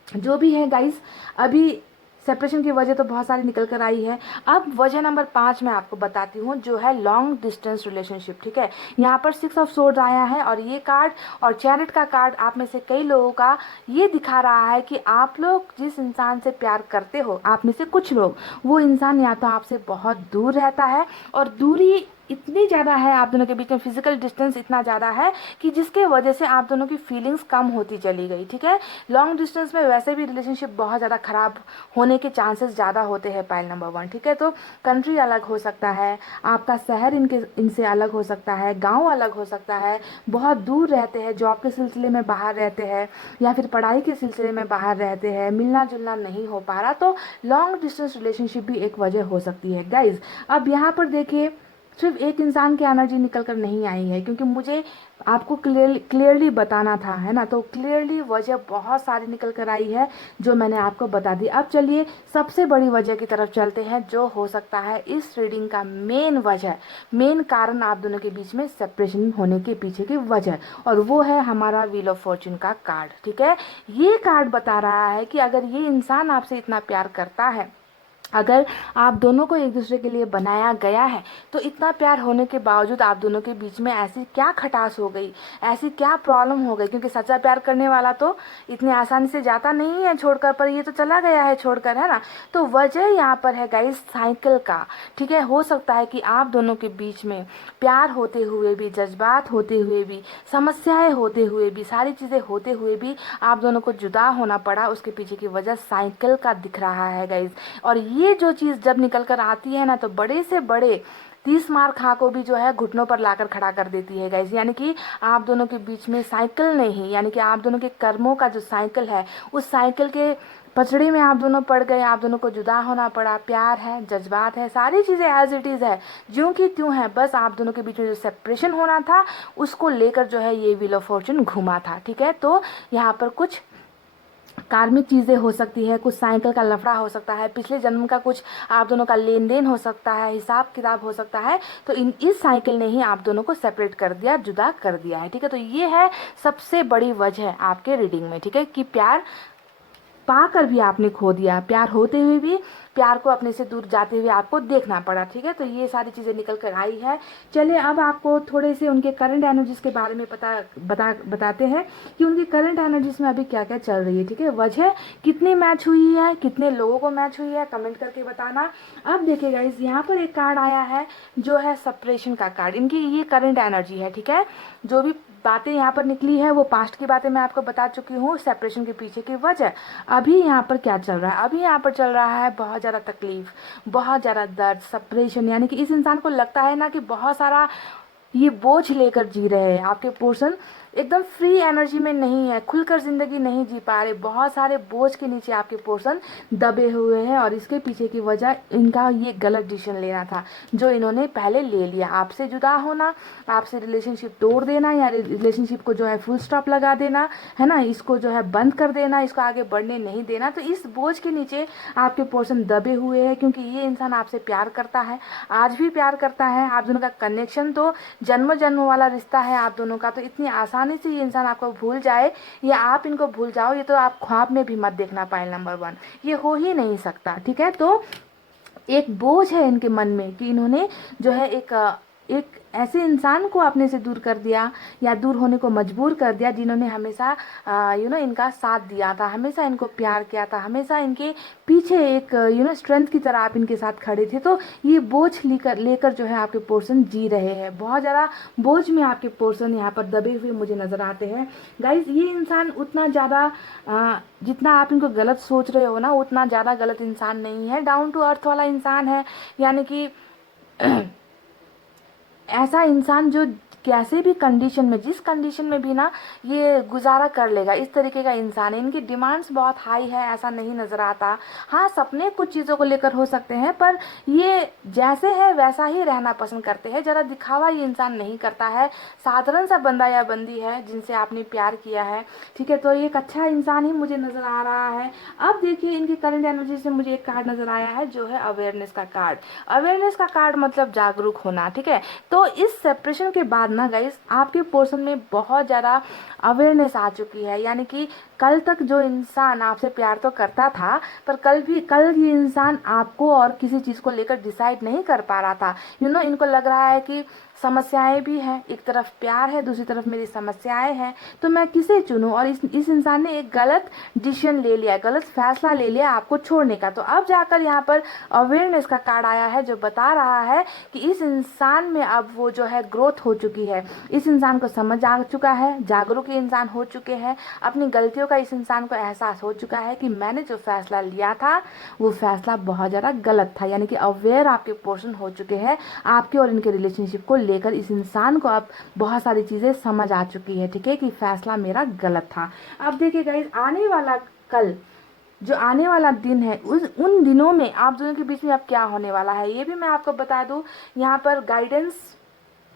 जो भी है गाइस, अभी सेपरेशन की वजह तो बहुत सारी निकल कर आई है। अब वजह नंबर 5 मैं आपको बताती हूँ, जो है लॉन्ग डिस्टेंस रिलेशनशिप, ठीक है। यहाँ पर 6 ऑफ सोर्ड्स आया है और ये कार्ड और चैरिट का कार्ड आप में से कई लोगों का ये दिखा रहा है कि आप लोग जिस इंसान से प्यार करते हो, आप में से कुछ लोग, वो इंसान या तो आपसे बहुत दूर रहता है, और दूरी इतनी ज़्यादा है आप दोनों के बीच में, फिजिकल डिस्टेंस इतना ज़्यादा है कि जिसके वजह से आप दोनों की फीलिंग्स कम होती चली गई, ठीक है। लॉन्ग डिस्टेंस में वैसे भी रिलेशनशिप बहुत ज़्यादा ख़राब होने के चांसेस ज़्यादा होते हैं, पाइल नंबर 1, ठीक है। तो कंट्री अलग हो सकता है, आपका शहर इनसे अलग हो सकता है, गाँव अलग हो सकता है, बहुत दूर रहते हैं, जॉब के सिलसिले में बाहर रहते हैं या फिर पढ़ाई के सिलसिले में बाहर रहते हैं, मिलना जुलना नहीं हो पा रहा। तो लॉन्ग डिस्टेंस रिलेशनशिप भी एक वजह हो सकती है गाइज। अब यहाँ पर देखिए, सिर्फ एक इंसान की एनर्जी निकल कर नहीं आई है, क्योंकि मुझे आपको क्लियरली बताना था, है ना। तो क्लियरली वजह बहुत सारी निकल कर आई है जो मैंने आपको बता दी। अब चलिए सबसे बड़ी वजह की तरफ चलते हैं, जो हो सकता है इस रीडिंग का मेन वजह, मेन कारण आप दोनों के बीच में सेपरेशन होने के पीछे की वजह, और वो है हमारा व्हील ऑफ फॉर्चून का कार्ड, ठीक है। ये कार्ड बता रहा है कि अगर ये इंसान आपसे इतना प्यार करता है, अगर आप दोनों को एक दूसरे के लिए बनाया गया है, तो इतना प्यार होने के बावजूद आप दोनों के बीच में ऐसी क्या खटास हो गई, ऐसी क्या प्रॉब्लम हो गई, क्योंकि सच्चा प्यार करने वाला तो इतनी आसानी से जाता नहीं है छोड़कर, पर ये तो चला गया है छोड़कर, है ना। तो वजह यहाँ पर है गाइस साइकिल का, ठीक है। हो सकता है कि आप दोनों के बीच में प्यार होते हुए भी, जज्बात होते हुए भी, समस्याएं होते हुए भी, सारी चीज़ें होते हुए भी आप दोनों को जुदा होना पड़ा। उसके पीछे की वजह साइकिल का दिख रहा है गाइस। और ये जो चीज़ जब निकल कर आती है ना, तो बड़े से बड़े 30 मार खा को भी जो है घुटनों पर लाकर खड़ा कर देती है गाइस। यानी कि आप दोनों के बीच में साइकिल नहीं, यानी कि आप दोनों के कर्मों का जो साइकिल है, उस साइकिल के पचड़ी में आप दोनों पड़ गए, आप दोनों को जुदा होना पड़ा। प्यार है, जज्बात है, सारी चीज़ें एज इट इज़ है, ज्यों की त्यों है, बस आप दोनों के बीच में जो सेपरेशन होना था उसको लेकर जो है ये व्हील ऑफ फॉर्चून घुमा था, ठीक है। तो यहाँ पर कुछ कार्मिक चीज़ें हो सकती है, कुछ साइकिल का लफड़ा हो सकता है, पिछले जन्म का कुछ आप दोनों का लेन देन हो सकता है, हिसाब किताब हो सकता है। तो इस साइकिल ने ही आप दोनों को सेपरेट कर दिया, जुदा कर दिया है, ठीक है। तो ये है सबसे बड़ी वजह आपके रीडिंग में, ठीक है, कि प्यार पाकर भी आपने खो दिया, प्यार होते हुए भी प्यार को अपने से दूर जाते हुए आपको देखना पड़ा, ठीक है। तो ये सारी चीज़ें निकल कर आई है। चलिए अब आपको थोड़े से उनके करंट एनर्जीज के बारे में बताते हैं कि उनकी करंट एनर्जीज में अभी क्या क्या चल रही है, ठीक है। वजह कितनी मैच हुई है, कितने लोगों को मैच हुई है, कमेंट करके बताना। अब देखिए गाइस, यहाँ पर एक कार्ड आया है जो है सेपरेशन का कार्ड। इनकी ये करंट एनर्जी है, ठीक है। जो भी बातें यहाँ पर निकली है वो पास्ट की बातें मैं आपको बता चुकी हूँ, सेपरेशन के पीछे की वजह। अभी यहाँ पर क्या चल रहा है, अभी यहाँ पर चल रहा है बहुत ज़्यादा तकलीफ, बहुत ज़्यादा दर्द, सेपरेशन। यानी कि इस इंसान को लगता है ना कि बहुत सारा ये बोझ लेकर जी रहे हैं। आपके पर्सन एकदम फ्री एनर्जी में नहीं है, खुलकर जिंदगी नहीं जी पा रहे, बहुत सारे बोझ के नीचे आपके पर्सन दबे हुए हैं। और इसके पीछे की वजह इनका ये गलत डिसीजन लेना था जो इन्होंने पहले ले लिया। आपसे जुदा होना, आपसे रिलेशनशिप तोड़ देना, या रिलेशनशिप को जो है फुल स्टॉप लगा देना, है ना, इसको जो है बंद कर देना, इसको आगे बढ़ने नहीं देना। तो इस बोझ के नीचे आपके पर्सन दबे हुए हैं, क्योंकि ये इंसान आपसे प्यार करता है, आज भी प्यार करता है। आप दोनों का कनेक्शन तो जन्म जन्म वाला रिश्ता है आप दोनों का। तो इतनी आसानी से ये इंसान आपको भूल जाए या आप इनको भूल जाओ, ये तो आप ख्वाब में भी मत देखना पाए। नंबर 1, ये हो ही नहीं सकता, ठीक है। तो एक बोझ है इनके मन में कि इन्होंने जो है एक ऐसे इंसान को अपने से दूर कर दिया या दूर होने को मजबूर कर दिया, जिन्होंने हमेशा इनका साथ दिया था, हमेशा इनको प्यार किया था, हमेशा इनके पीछे एक स्ट्रेंथ की तरह आप इनके साथ खड़े थे। तो ये बोझ लेकर जो है आपके पर्सन जी रहे हैं। बहुत ज़्यादा बोझ में आपके पर्सन यहाँ पर दबे हुए मुझे नज़र आते हैं गाइज। ये इंसान उतना ज़्यादा जितना आप इनको गलत सोच रहे हो ना, उतना ज़्यादा गलत इंसान नहीं है, डाउन टू अर्थ वाला इंसान है। यानी कि ऐसा इंसान जो कैसे भी कंडीशन में, जिस कंडीशन में भी ना ये गुजारा कर लेगा, इस तरीके का इंसान है। इनकी डिमांड्स बहुत हाई है, ऐसा नहीं नज़र आता। हाँ, सपने कुछ चीज़ों को लेकर हो सकते हैं, पर ये जैसे है वैसा ही रहना पसंद करते हैं। ज़रा दिखावा ये इंसान नहीं करता है, साधारण सा बंदा या बंदी है जिनसे आपने प्यार किया है, ठीक है। तो ये एक अच्छा इंसान ही मुझे नज़र आ रहा है। अब देखिए इनकी करंट एनर्जी से मुझे एक कार्ड नज़र आया है जो है अवेयरनेस का कार्ड। अवेयरनेस का कार्ड मतलब जागरूक होना, ठीक है। तो इस सेपरेशन के बाद ना गाइस, आपके पर्सन में बहुत ज़्यादा अवेयरनेस आ चुकी है। यानी कि कल तक जो इंसान आपसे प्यार तो करता था, पर कल ये इंसान आपको और किसी चीज़ को लेकर डिसाइड नहीं कर पा रहा था। इनको लग रहा है कि समस्याएं भी हैं, एक तरफ प्यार है, दूसरी तरफ मेरी समस्याएं हैं, तो मैं किसे चुनूं। और इस इंसान ने एक गलत डिसीजन ले लिया, गलत फैसला ले लिया आपको छोड़ने का। तो अब जाकर यहाँ पर अवेयरनेस का कार्ड आया है जो बता रहा है कि इस इंसान में अब वो जो है ग्रोथ हो चुकी है, इस इंसान को समझ आ चुका है, जागरूक इंसान हो चुके हैं, अपनी गलतियों का इस इंसान को एहसास हो चुका है कि मैंने जो फैसला लिया था वो फैसला बहुत ज़्यादा गलत था। यानी कि अवेयर आपके पर्सन हो चुके हैं, आपके और इनके रिलेशनशिप को लेकर इस इंसान को अब बहुत सारी चीज़ें समझ आ चुकी है, ठीक है, कि फैसला मेरा गलत था। अब देखिए गाइस, आने वाला कल, जो आने वाला दिन है, उन दिनों में आप दोनों के बीच में अब क्या होने वाला है ये भी मैं आपको बता दूं। यहाँ पर गाइडेंस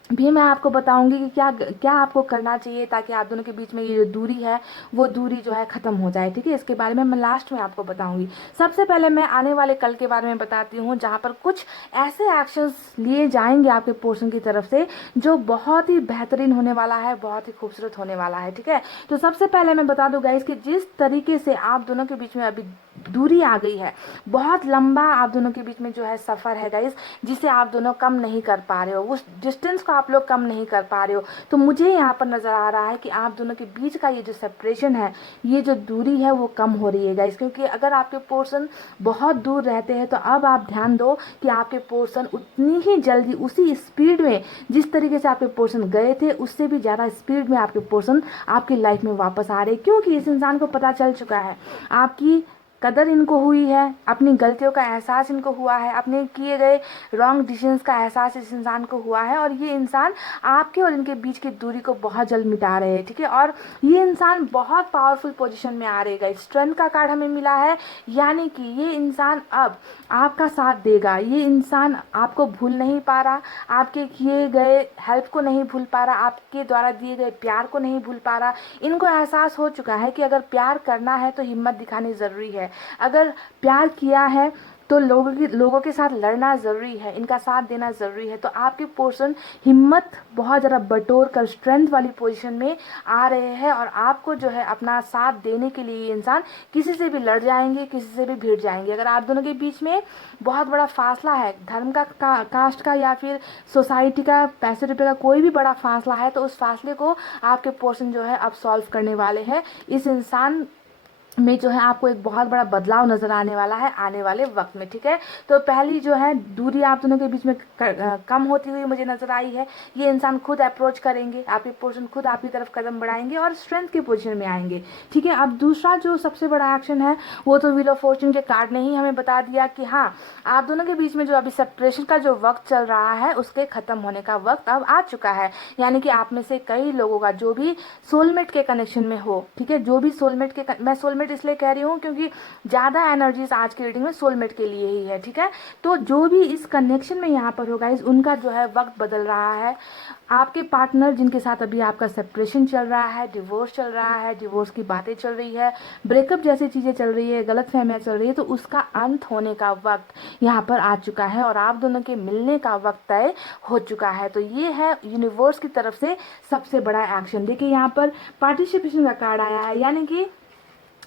भी मैं आपको बताऊंगी कि क्या क्या आपको करना चाहिए ताकि आप दोनों के बीच में ये जो दूरी है वो दूरी जो है ख़त्म हो जाए, ठीक है। इसके बारे में मैं लास्ट में आपको बताऊंगी। सबसे पहले मैं आने वाले कल के बारे में बताती हूँ, जहाँ पर कुछ ऐसे एक्शंस लिए जाएंगे आपके पर्सन की तरफ से जो बहुत ही बेहतरीन होने वाला है, बहुत ही खूबसूरत होने वाला है, ठीक है। तो सबसे पहले मैं बता दूँ गाइस कि जिस तरीके से आप दोनों के बीच में अभी दूरी आ गई है, बहुत लंबा आप दोनों के बीच में जो है सफ़र है गाइस, जिसे आप दोनों कम नहीं कर पा रहे हो, उस डिस्टेंस को आप लोग कम नहीं कर पा रहे हो। तो मुझे यहाँ पर नज़र आ रहा है कि आप दोनों के बीच का ये जो सेपरेशन है, ये जो दूरी है वो कम हो रही है गाइस। क्योंकि अगर आपके पर्सन बहुत दूर रहते हैं तो अब आप ध्यान दो कि आपके पर्सन उतनी ही जल्दी, उसी स्पीड में जिस तरीके से आपके पर्सन गए थे, उससे भी ज़्यादा स्पीड में आपके पर्सन आपकी लाइफ में वापस आ रहे हैं। क्योंकि इस इंसान को पता चल चुका है आपकी कदर इनको हुई है, अपनी गलतियों का एहसास इनको हुआ है, अपने किए गए रॉन्ग डिसीजंस का एहसास इस इंसान को हुआ है। और ये इंसान आपके और इनके बीच की दूरी को बहुत जल्द मिटा रहे हैं, ठीक है। और ये इंसान बहुत पावरफुल पोजीशन में आ रहेगा। स्ट्रेंथ का कार्ड हमें मिला है, यानी कि ये इंसान अब आपका साथ देगा। ये इंसान आपको भूल नहीं पा रहा, आपके किए गए हेल्प को नहीं भूल पा रहा, आपके द्वारा दिए गए प्यार को नहीं भूल पा रहा। इनको एहसास हो चुका है कि अगर प्यार करना है तो हिम्मत दिखानी ज़रूरी है, अगर प्यार किया है तो लोगों के साथ लड़ना ज़रूरी है, इनका साथ देना ज़रूरी है। तो आपके पोर्शन हिम्मत बहुत ज़्यादा बटोर कर स्ट्रेंथ वाली पोजीशन में आ रहे हैं, और आपको जो है अपना साथ देने के लिए ये इंसान किसी से भी लड़ जाएंगे, किसी से भी भिड़ जाएंगे। अगर आप दोनों के बीच में बहुत बड़ा फासला है, धर्म का, कास्ट का या फिर सोसाइटी का, पैसे रुपये का कोई भी बड़ा फासला है, तो उस फासले को आपके पोर्शन जो है अब सॉल्व करने वाले हैं। इस इंसान में जो है आपको एक बहुत बड़ा बदलाव नजर आने वाला है आने वाले वक्त में, ठीक है। तो पहली जो है दूरी आप दोनों के बीच में कम होती हुई मुझे नजर आई है। ये इंसान खुद अप्रोच करेंगे, आपके पोर्शन खुद आपकी तरफ कदम बढ़ाएंगे और स्ट्रेंथ के पोजीशन में आएंगे, ठीक है। अब दूसरा जो सबसे बड़ा एक्शन है वो तो व्हील ऑफ फॉर्च्यून के कार्ड ने ही हमें बता दिया कि हाँ, आप दोनों के बीच में जो अभी सेपरेशन का जो वक्त चल रहा है उसके खत्म होने का वक्त अब आ चुका है। यानी कि आप में से कई लोगों का जो भी सोलमेट के कनेक्शन में हो, ठीक है, जो भी सोलमेट के, मैं सोलमेट इसलिए कह रही हूँ क्योंकि ज्यादा एनर्जीज आज की रीडिंग में सोलमेट के लिए ही है, ठीक है। तो जो भी इस कनेक्शन में यहाँ पर होगा, इस उनका जो है वक्त बदल रहा है। आपके पार्टनर जिनके साथ अभी आपका सेपरेशन चल रहा है, डिवोर्स चल रहा है, डिवोर्स की बातें चल रही है, ब्रेकअप जैसी चीजें चल रही है, गलतफहमियां चल रही है, तो उसका अंत होने का वक्त यहाँ पर आ चुका है और आप दोनों के मिलने का वक्त तय हो चुका है। तो ये है यूनिवर्स की तरफ से सबसे बड़ा एक्शन। देखिए यहाँ पर पार्टिसिपेशन का कार्ड आया है, यानी कि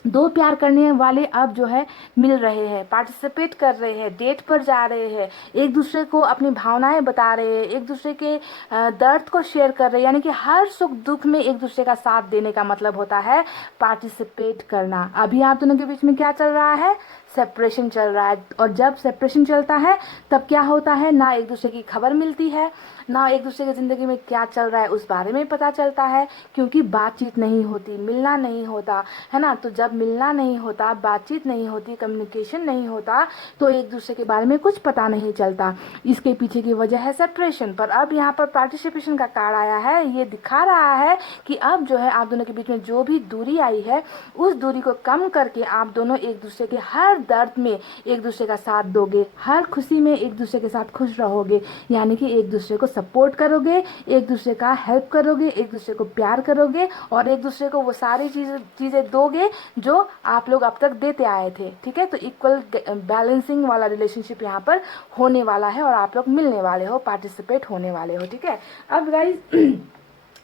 दो प्यार करने वाले अब जो है मिल रहे हैं, पार्टिसिपेट कर रहे हैं, डेट पर जा रहे हैं, एक दूसरे को अपनी भावनाएं बता रहे हैं, एक दूसरे के दर्द को शेयर कर रहे हैं। यानी कि हर सुख दुख में एक दूसरे का साथ देने का मतलब होता है पार्टिसिपेट करना। अभी आप दोनों के बीच में क्या चल रहा है? सेपरेशन चल रहा है, और जब सेपरेशन चलता है तब क्या होता है, ना एक दूसरे की खबर मिलती है, ना एक दूसरे की ज़िंदगी में क्या चल रहा है उस बारे में पता चलता है, क्योंकि बातचीत नहीं होती, मिलना नहीं होता है ना। तो जब मिलना नहीं होता, बातचीत नहीं होती, कम्युनिकेशन नहीं होता, तो एक दूसरे के बारे में कुछ पता नहीं चलता। इसके पीछे की वजह है सेपरेशन। पर अब यहाँ पर पार्टिसिपेशन का कार्ड आया है, ये दिखा रहा है कि अब जो है आप दोनों के बीच में जो भी दूरी आई है उस दूरी को कम करके आप दोनों एक दूसरे के हर दर्द में एक दूसरे का साथ दोगे, हर खुशी में एक दूसरे के साथ खुश रहोगे। यानी कि एक दूसरे को सपोर्ट करोगे, एक दूसरे का हेल्प करोगे, एक दूसरे को प्यार करोगे और एक दूसरे को वो सारी चीजें दोगे जो आप लोग अब तक देते आए थे, ठीक है। तो इक्वल बैलेंसिंग वाला रिलेशनशिप यहाँ पर होने वाला है और आप लोग मिलने वाले हो, पार्टिसिपेट होने वाले हो, ठीक है। अब गाइज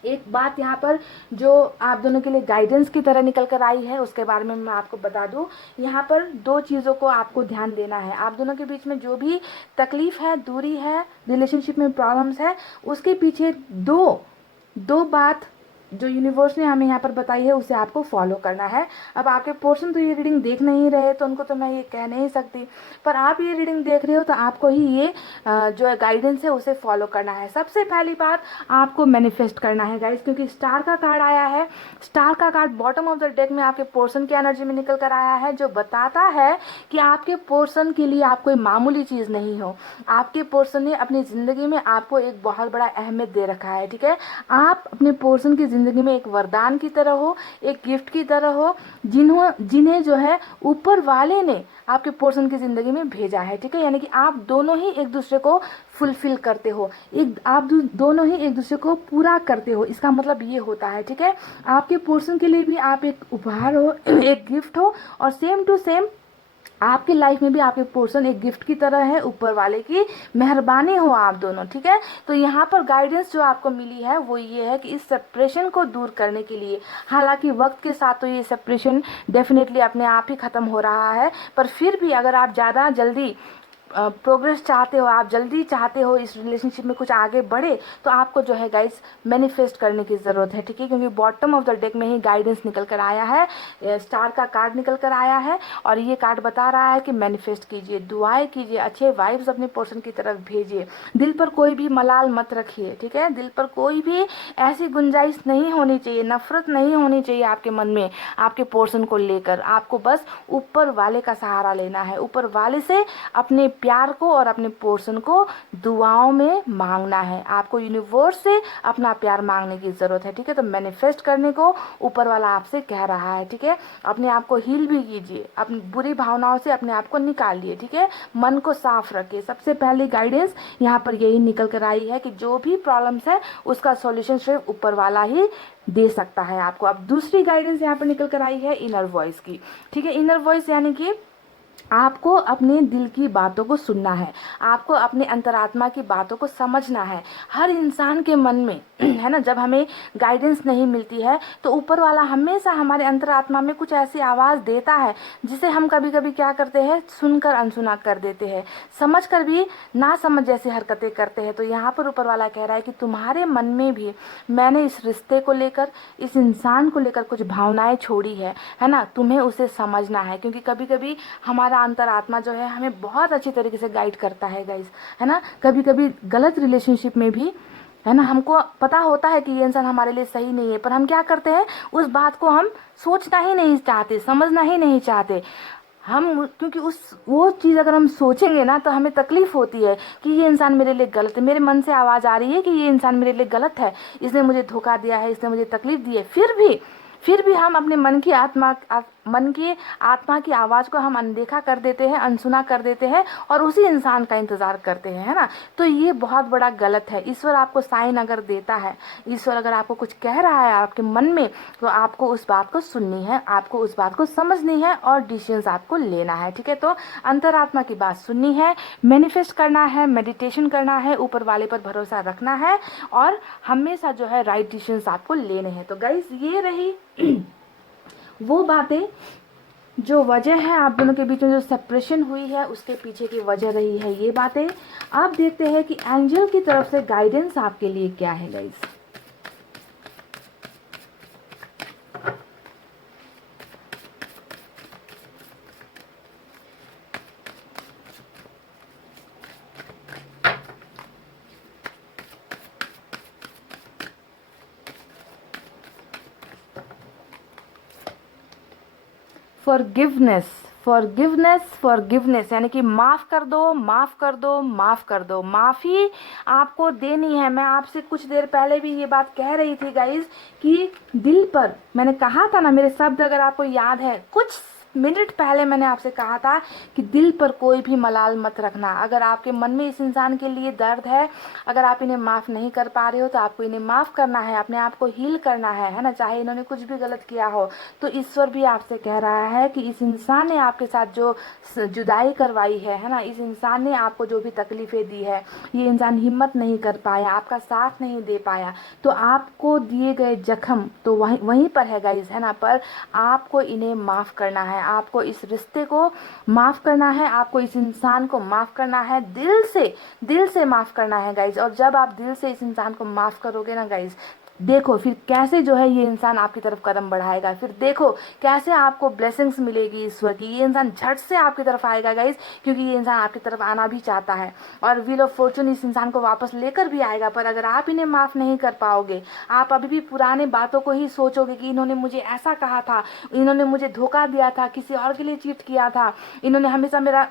एक बात यहाँ पर जो आप दोनों के लिए गाइडेंस की तरह निकल कर आई है उसके बारे में मैं आपको बता दूं। यहाँ पर दो चीज़ों को आपको ध्यान देना है। आप दोनों के बीच में जो भी तकलीफ है, दूरी है, रिलेशनशिप में प्रॉब्लम्स है, उसके पीछे दो बात जो यूनिवर्स ने हमें यहाँ पर बताई है उसे आपको फॉलो करना है। अब आपके पोर्शन तो ये रीडिंग देख नहीं रहे तो उनको तो मैं ये कह नहीं सकती, पर आप ये रीडिंग देख रहे हो तो आपको ही ये जो गाइडेंस है उसे फॉलो करना है। सबसे पहली बात, आपको मैनिफेस्ट करना है गाइस, क्योंकि स्टार का कार्ड आया है। स्टार का card bottom of the deck में आपके पोर्शन की एनर्जी में निकल कर आया है, जो बताता है कि आपके पोर्शन के लिए आप कोई मामूली चीज़ नहीं हो। आपके पोर्शन ने अपनी ज़िंदगी में आपको एक बहुत बड़ा अहमियत दे रखा है, ठीक है। आप अपने पोर्शन की ज़िंदगी में एक वरदान की तरह हो, एक गिफ्ट की तरह हो, जिन्हें जो है ऊपर वाले ने आपके पोर्शन की ज़िंदगी में भेजा है, ठीक है। यानी कि आप दोनों ही एक दूसरे को फुलफिल करते हो, आप दोनों ही एक दूसरे को पूरा करते हो। इसका मतलब ये होता है, ठीक है। आपके पोर्शन के लिए भी आप एक उपहार हो, एक गिफ्ट हो, और सेम टू सेम आपकी लाइफ में भी आपके पोर्शन एक गिफ्ट की तरह है, ऊपर वाले की मेहरबानी हो आप दोनों, ठीक है। तो यहाँ पर गाइडेंस जो आपको मिली है वो ये है कि इस सेपरेशन को दूर करने के लिए, हालांकि वक्त के साथ तो ये सेपरेशन डेफिनेटली अपने आप ही खत्म हो रहा है, पर फिर भी अगर आप ज़्यादा जल्दी प्रोग्रेस चाहते हो, आप जल्दी चाहते हो इस रिलेशनशिप में कुछ आगे बढ़े, तो आपको जो है गाइस मैनिफेस्ट करने की ज़रूरत है, ठीक है। क्योंकि बॉटम ऑफ द डेक में ही गाइडेंस निकल कर आया है, स्टार का कार्ड निकल कर आया है, और ये कार्ड बता रहा है कि मैनिफेस्ट कीजिए, दुआएं कीजिए, अच्छे वाइब्स अपने पर्सन की तरफ भेजिए, दिल पर कोई भी मलाल मत रखिए, ठीक है। दिल पर कोई भी ऐसी गुंजाइश नहीं होनी चाहिए, नफरत नहीं होनी चाहिए आपके मन में आपके पर्सन को लेकर। आपको बस ऊपर वाले का सहारा लेना है, ऊपर वाले से अपने प्यार को और अपने पोर्शन को दुआओं में मांगना है। आपको यूनिवर्स से अपना प्यार मांगने की जरूरत है, ठीक है। तो मैनिफेस्ट करने को ऊपर वाला आपसे कह रहा है, ठीक है। अपने आप को हील भी कीजिए, अपनी बुरी भावनाओं से अपने आप को निकालिए, ठीक है। मन को साफ रखिए। सबसे पहली गाइडेंस यहाँ पर यही निकल कर आई है कि जो भी प्रॉब्लम्स है उसका सॉल्यूशन सिर्फ ऊपर वाला ही दे सकता है आपको। अब दूसरी गाइडेंस यहाँ पर निकल कर आई है इनर वॉइस की, ठीक है। इनर वॉइस यानी कि आपको अपने दिल की बातों को सुनना है, आपको अपने अंतरात्मा की बातों को समझना है। हर इंसान के मन में है ना, जब हमें गाइडेंस नहीं मिलती है तो ऊपर वाला हमेशा हमारे अंतरात्मा में कुछ ऐसी आवाज़ देता है जिसे हम कभी कभी क्या करते हैं, सुनकर अनसुना कर देते हैं, समझ कर भी ना समझ जैसी हरकतें करते हैं। तो यहाँ पर ऊपर वाला कह रहा है कि तुम्हारे मन में भी मैंने इस रिश्ते को लेकर, इस इंसान को लेकर कुछ भावनाएं छोड़ी है ना, तुम्हें उसे समझना है। क्योंकि कभी कभी हमारा अंतरात्मा जो है हमें बहुत अच्छी तरीके से गाइड करता है गाइस, है ना। कभी कभी गलत रिलेशनशिप में भी, है ना, हमको पता होता है कि ये इंसान हमारे लिए सही नहीं है, पर हम क्या करते हैं, उस बात को हम सोचना ही नहीं चाहते, समझना ही नहीं चाहते हम। क्योंकि उस वो चीज़ अगर हम सोचेंगे ना तो हमें तकलीफ होती है कि ये इंसान मेरे लिए गलत है, मेरे मन से आवाज़ आ रही है कि ये इंसान मेरे लिए गलत है, इसने मुझे धोखा दिया है, इसने मुझे तकलीफ दी है। फिर भी हम अपने मन की आत्मा की आवाज़ को हम अनदेखा कर देते हैं, अनसुना कर देते हैं और उसी इंसान का इंतज़ार करते हैं, है ना। तो ये बहुत बड़ा गलत है। ईश्वर आपको साइन अगर देता है, ईश्वर अगर आपको कुछ कह रहा है आपके मन में, तो आपको उस बात को सुननी है, आपको उस बात को समझनी है और डिसीजंस आपको लेना है, ठीक है। तो अंतरात्मा की बात सुननी है, मैनिफेस्ट करना है, मेडिटेशन करना है, ऊपर वाले पर भरोसा रखना है और हमेशा जो है राइट डिसीजंस आपको लेने हैं। तो गाइस ये रही वो बातें, जो वजह है आप दोनों के बीच में जो सेपरेशन हुई है उसके पीछे की वजह रही है ये बातें। अब देखते हैं कि एंजल की तरफ से गाइडेंस आपके लिए क्या है गाइस। फॉरगिवनेस, फॉरगिवनेस, फॉरगिवनेस यानी कि माफ़ कर दो, माफ़ कर दो, माफ़ कर दो। माफ़ी आपको देनी है। मैं आपसे कुछ देर पहले भी ये बात कह रही थी गाइज कि दिल पर, मैंने कहा था ना, मेरे शब्द अगर आपको याद है, कुछ मिनट पहले मैंने आपसे कहा था कि दिल पर कोई भी मलाल मत रखना। अगर आपके मन में इस इंसान के लिए दर्द है, अगर आप इन्हें माफ़ नहीं कर पा रहे हो तो आपको इन्हें माफ़ करना है, अपने आप को हील करना है ना। चाहे इन्होंने कुछ भी गलत किया हो तो ईश्वर भी आपसे कह रहा है कि इस इंसान ने आपके साथ जो जुदाई करवाई है ना, इस इंसान ने आपको जो भी तकलीफ़ें दी है, ये इंसान हिम्मत नहीं कर पाया, आपका साथ नहीं दे पाया, तो आपको दिए गए जख्म तो वहीं पर है गाइज, है ना। पर आपको इन्हें माफ़ करना है, आपको इस रिश्ते को माफ़ करना है, आपको इस इंसान को माफ़ करना है, दिल से माफ़ करना है गाइज। और जब आप दिल से इस इंसान को माफ़ करोगे ना गाइज, देखो फिर कैसे जो है ये इंसान आपकी तरफ कदम बढ़ाएगा, फिर देखो कैसे आपको ब्लेसिंग्स मिलेगी ईश्वर की। ये इंसान झट से आपकी तरफ आएगा गाइज, क्योंकि ये इंसान आपकी तरफ आना भी चाहता है और व्हील ऑफ फॉर्चून इस इंसान को वापस लेकर भी आएगा। पर अगर आप इन्हें माफ़ नहीं कर पाओगे, आप अभी भी पुराने बातों को ही सोचोगे कि इन्होंने मुझे ऐसा कहा था, इन्होंने मुझे धोखा दिया था, किसी और के लिए चीट किया था, इन्होंने हमेशा मेरा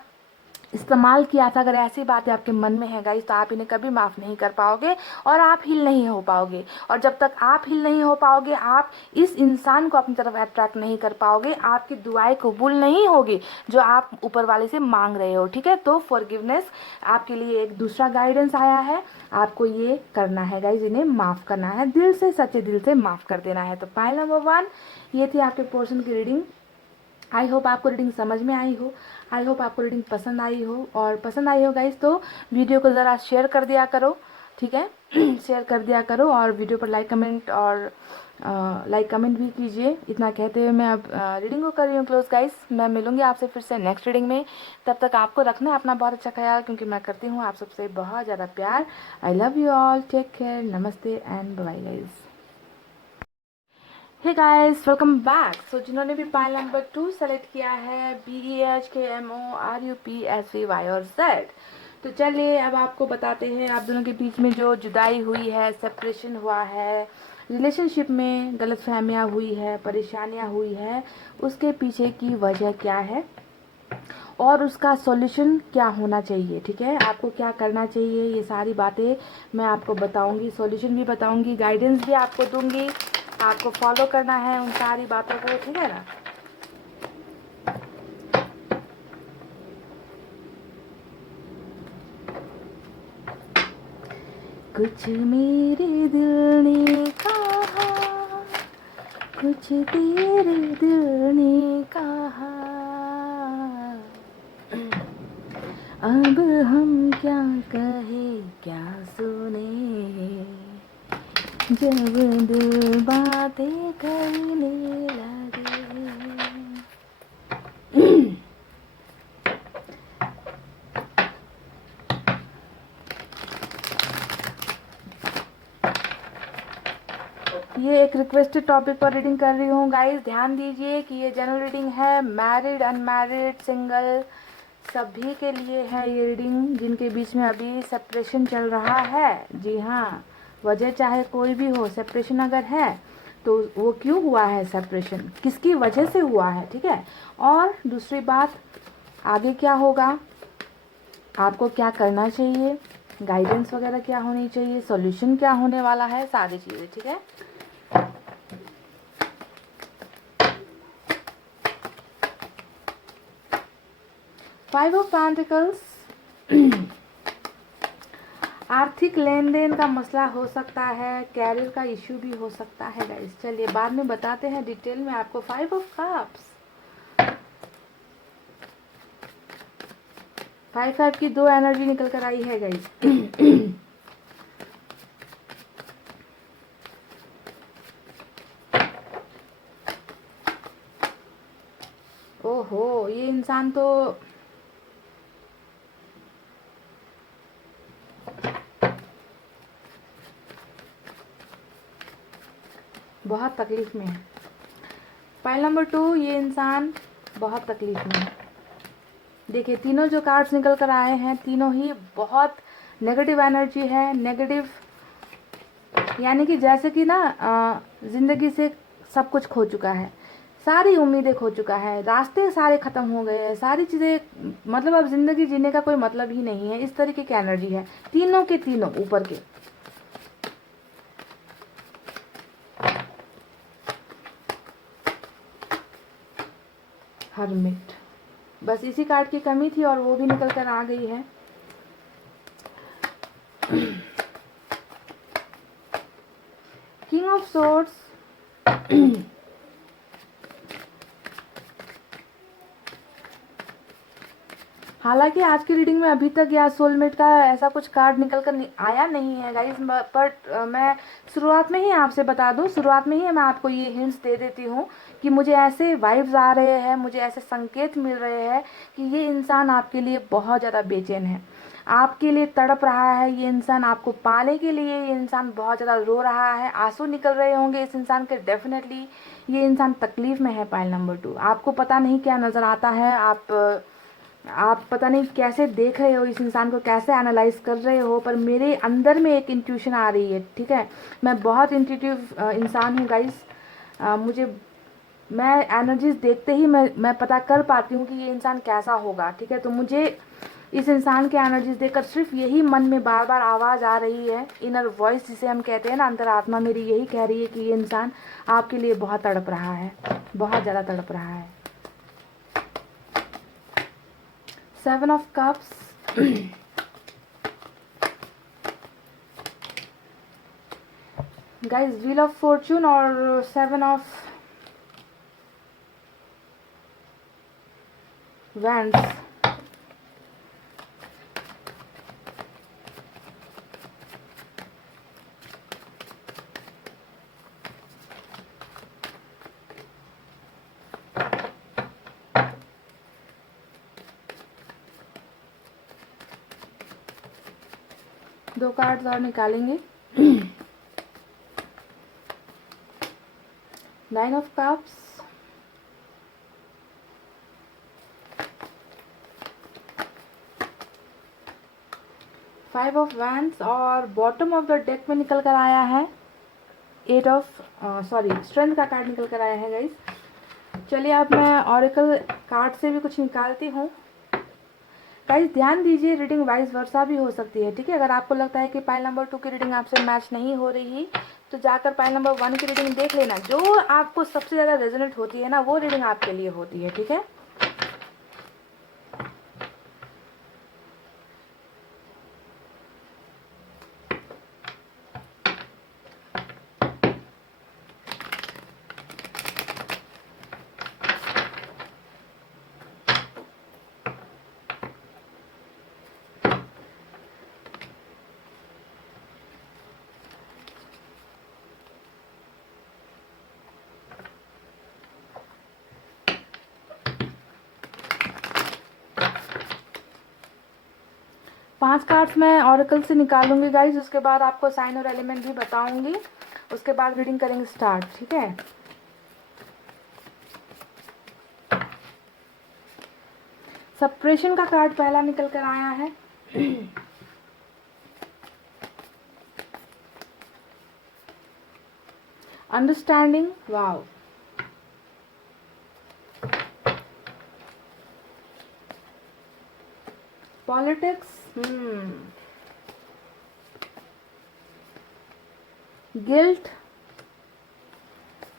इस्तेमाल किया था, अगर ऐसी बातें आपके मन में है गाइस, तो आप इन्हें कभी माफ़ नहीं कर पाओगे और आप हील नहीं हो पाओगे। और जब तक आप हील नहीं हो पाओगे, आप इस इंसान को अपनी तरफ अट्रैक्ट नहीं कर पाओगे, आपकी दुआएं कबूल नहीं होगी जो आप ऊपर वाले से मांग रहे हो, ठीक है। तो फॉरगिवनेस आपके लिए एक दूसरा गाइडेंस आया है, आपको ये करना है गाइज, इन्हें माफ़ करना है, दिल से, सच्चे दिल से माफ़ कर देना है। तो पॉइंट नंबर 1 ये थी आपके पोर्शन की रीडिंग। आई होप आपको रीडिंग समझ में आई हो, आई होप आपको रीडिंग पसंद आई हो। और पसंद आई हो गाइस तो वीडियो को ज़रा शेयर कर दिया करो, ठीक है। शेयर कर दिया करो और वीडियो पर लाइक कमेंट भी कीजिए। इतना कहते हुए मैं अब रीडिंग को कर रही हूँ क्लोज गाइस। मैं मिलूंगी आपसे फिर से नेक्स्ट रीडिंग में। तब तक आपको रखना है अपना बहुत अच्छा ख्याल, क्योंकि मैं करती हूँ आप सबसे बहुत ज़्यादा प्यार। I love you all, take care, नमस्ते and bye guys. Hey guys, welcome back. So जिन्होंने भी पाइल नंबर 2 सेलेक्ट किया है, BEHKMORUPSVY और Z, तो चलिए अब आपको बताते हैं आप दोनों के बीच में जो जुदाई हुई है, सेपरेशन हुआ है, रिलेशनशिप में गलतफहमियां हुई है, परेशानियां हुई है, उसके पीछे की वजह क्या है और उसका सॉल्यूशन क्या होना चाहिए, ठीक है। आपको क्या करना चाहिए, ये सारी बातें मैं आपको बताऊंगी, सॉल्यूशन भी बताऊंगी, गाइडेंस भी आपको दूंगी, आपको फॉलो करना है उन सारी बातों को, ठीक है ना। कुछ मेरे दिल ने कहा, कुछ तेरे दिल ने कहा, अब हम क्या कहे क्या सुने, जब दिल बातें करने लगे। ये एक रिक्वेस्टेड टॉपिक पर रीडिंग कर रही हूँ गाइस। ध्यान दीजिए कि ये जनरल रीडिंग है, मैरिड अनमैरिड सिंगल सभी के लिए है ये रीडिंग, जिनके बीच में अभी सेपरेशन चल रहा है। जी हाँ, वजह चाहे कोई भी हो, सेपरेशन अगर है तो वो क्यों हुआ है, सेपरेशन किसकी वजह से हुआ है, ठीक है। और दूसरी बात, आगे क्या होगा, आपको क्या करना चाहिए, गाइडेंस वगैरह क्या होनी चाहिए, सॉल्यूशन क्या होने वाला है, सारी चीज़ें, ठीक है। फाइव ऑफ पेंटिकल्स आर्थिक लेन देन का मसला हो सकता है, कैरियर का इश्यू भी हो सकता है गाइस। चलिए बाद में बताते हैं डिटेल में आपको। फाइव ऑफ कप्स, फाइव की दो एनर्जी निकल कर आई है गाइस। ओहो, ये इंसान तो बहुत तकलीफ में है। फाइल नंबर 2, ये इंसान बहुत तकलीफ में है। देखिए तीनों जो कार्ड्स निकल कर आए हैं, तीनों ही बहुत नेगेटिव एनर्जी है। नेगेटिव यानी कि जैसे कि ना ज़िंदगी से सब कुछ खो चुका है, सारी उम्मीदें खो चुका है, रास्ते सारे ख़त्म हो गए हैं, सारी चीज़ें, मतलब अब ज़िंदगी जीने का कोई मतलब ही नहीं है। इस तरीके की एनर्जी है तीनों के तीनों ऊपर के। हर्मिट, बस इसी कार्ड की कमी थी और वो भी निकल कर आ गई है। किंग ऑफ सोर्ड्स, हालांकि आज की रीडिंग में अभी तक या सोलमेट का ऐसा कुछ कार्ड निकल कर आया नहीं है गाइस, बट मैं शुरुआत में ही आपसे बता दूं, शुरुआत में ही मैं आपको ये हिंट्स दे देती हूँ कि मुझे ऐसे वाइब्स आ रहे हैं, मुझे ऐसे संकेत मिल रहे हैं कि ये इंसान आपके लिए बहुत ज़्यादा बेचैन है, आपके लिए तड़प रहा है। ये इंसान आपको पाने के लिए, ये इंसान बहुत ज़्यादा रो रहा है, आंसू निकल रहे होंगे इस इंसान के डेफिनेटली। ये इंसान तकलीफ़ में है। पाइल नंबर 2, आपको पता नहीं क्या नज़र आता है, आप पता नहीं कैसे देख रहे हो इस इंसान को, कैसे एनालाइज कर रहे हो, पर मेरे अंदर में एक इंट्यूशन आ रही है, ठीक है। मैं बहुत इंट्यूटिव इंसान हूँ गाइस। मुझे, मैं एनर्जीज देखते ही मैं पता कर पाती हूँ कि ये इंसान कैसा होगा, ठीक है। तो मुझे इस इंसान के एनर्जीज देखकर सिर्फ यही मन में बार बार आवाज़ आ रही है, इनर वॉइस जिसे हम कहते हैं ना, अंतरात्मा मेरी यही कह रही है कि ये इंसान आपके लिए बहुत तड़प रहा है, बहुत ज़्यादा तड़प रहा है। Seven of cups, guys wheel of Fortune और सेवन ऑफ वैंड्स, दो कार्ड्स और निकालेंगे। Nine of cups, five of wands और बॉटम ऑफ द डेक में निकल कर आया है एट ऑफ स्ट्रेंथ का कार्ड निकल कर आया है गाइस। चलिए अब मैं ऑरेकल कार्ड से भी कुछ निकालती हूँ। गाइस ध्यान दीजिए, रीडिंग वाइज वर्सा भी हो सकती है, ठीक है। अगर आपको लगता है कि पाइल नंबर 2 की रीडिंग आपसे मैच नहीं हो रही तो जाकर पाइल नंबर 1 की रीडिंग देख लेना। जो आपको सबसे ज़्यादा रेजोनेट होती है ना, वो रीडिंग आपके लिए होती है, ठीक है। 5 कार्ड्स मैं ऑरेकल से निकालूंगी गाइज, उसके बाद आपको साइन और एलिमेंट भी बताऊंगी, उसके बाद रीडिंग करेंगे स्टार्ट, ठीक है। सेपरेशन का कार्ड पहला निकल कर आया है। अंडरस्टैंडिंग, वाव। पॉलिटिक्स, गिल्ट,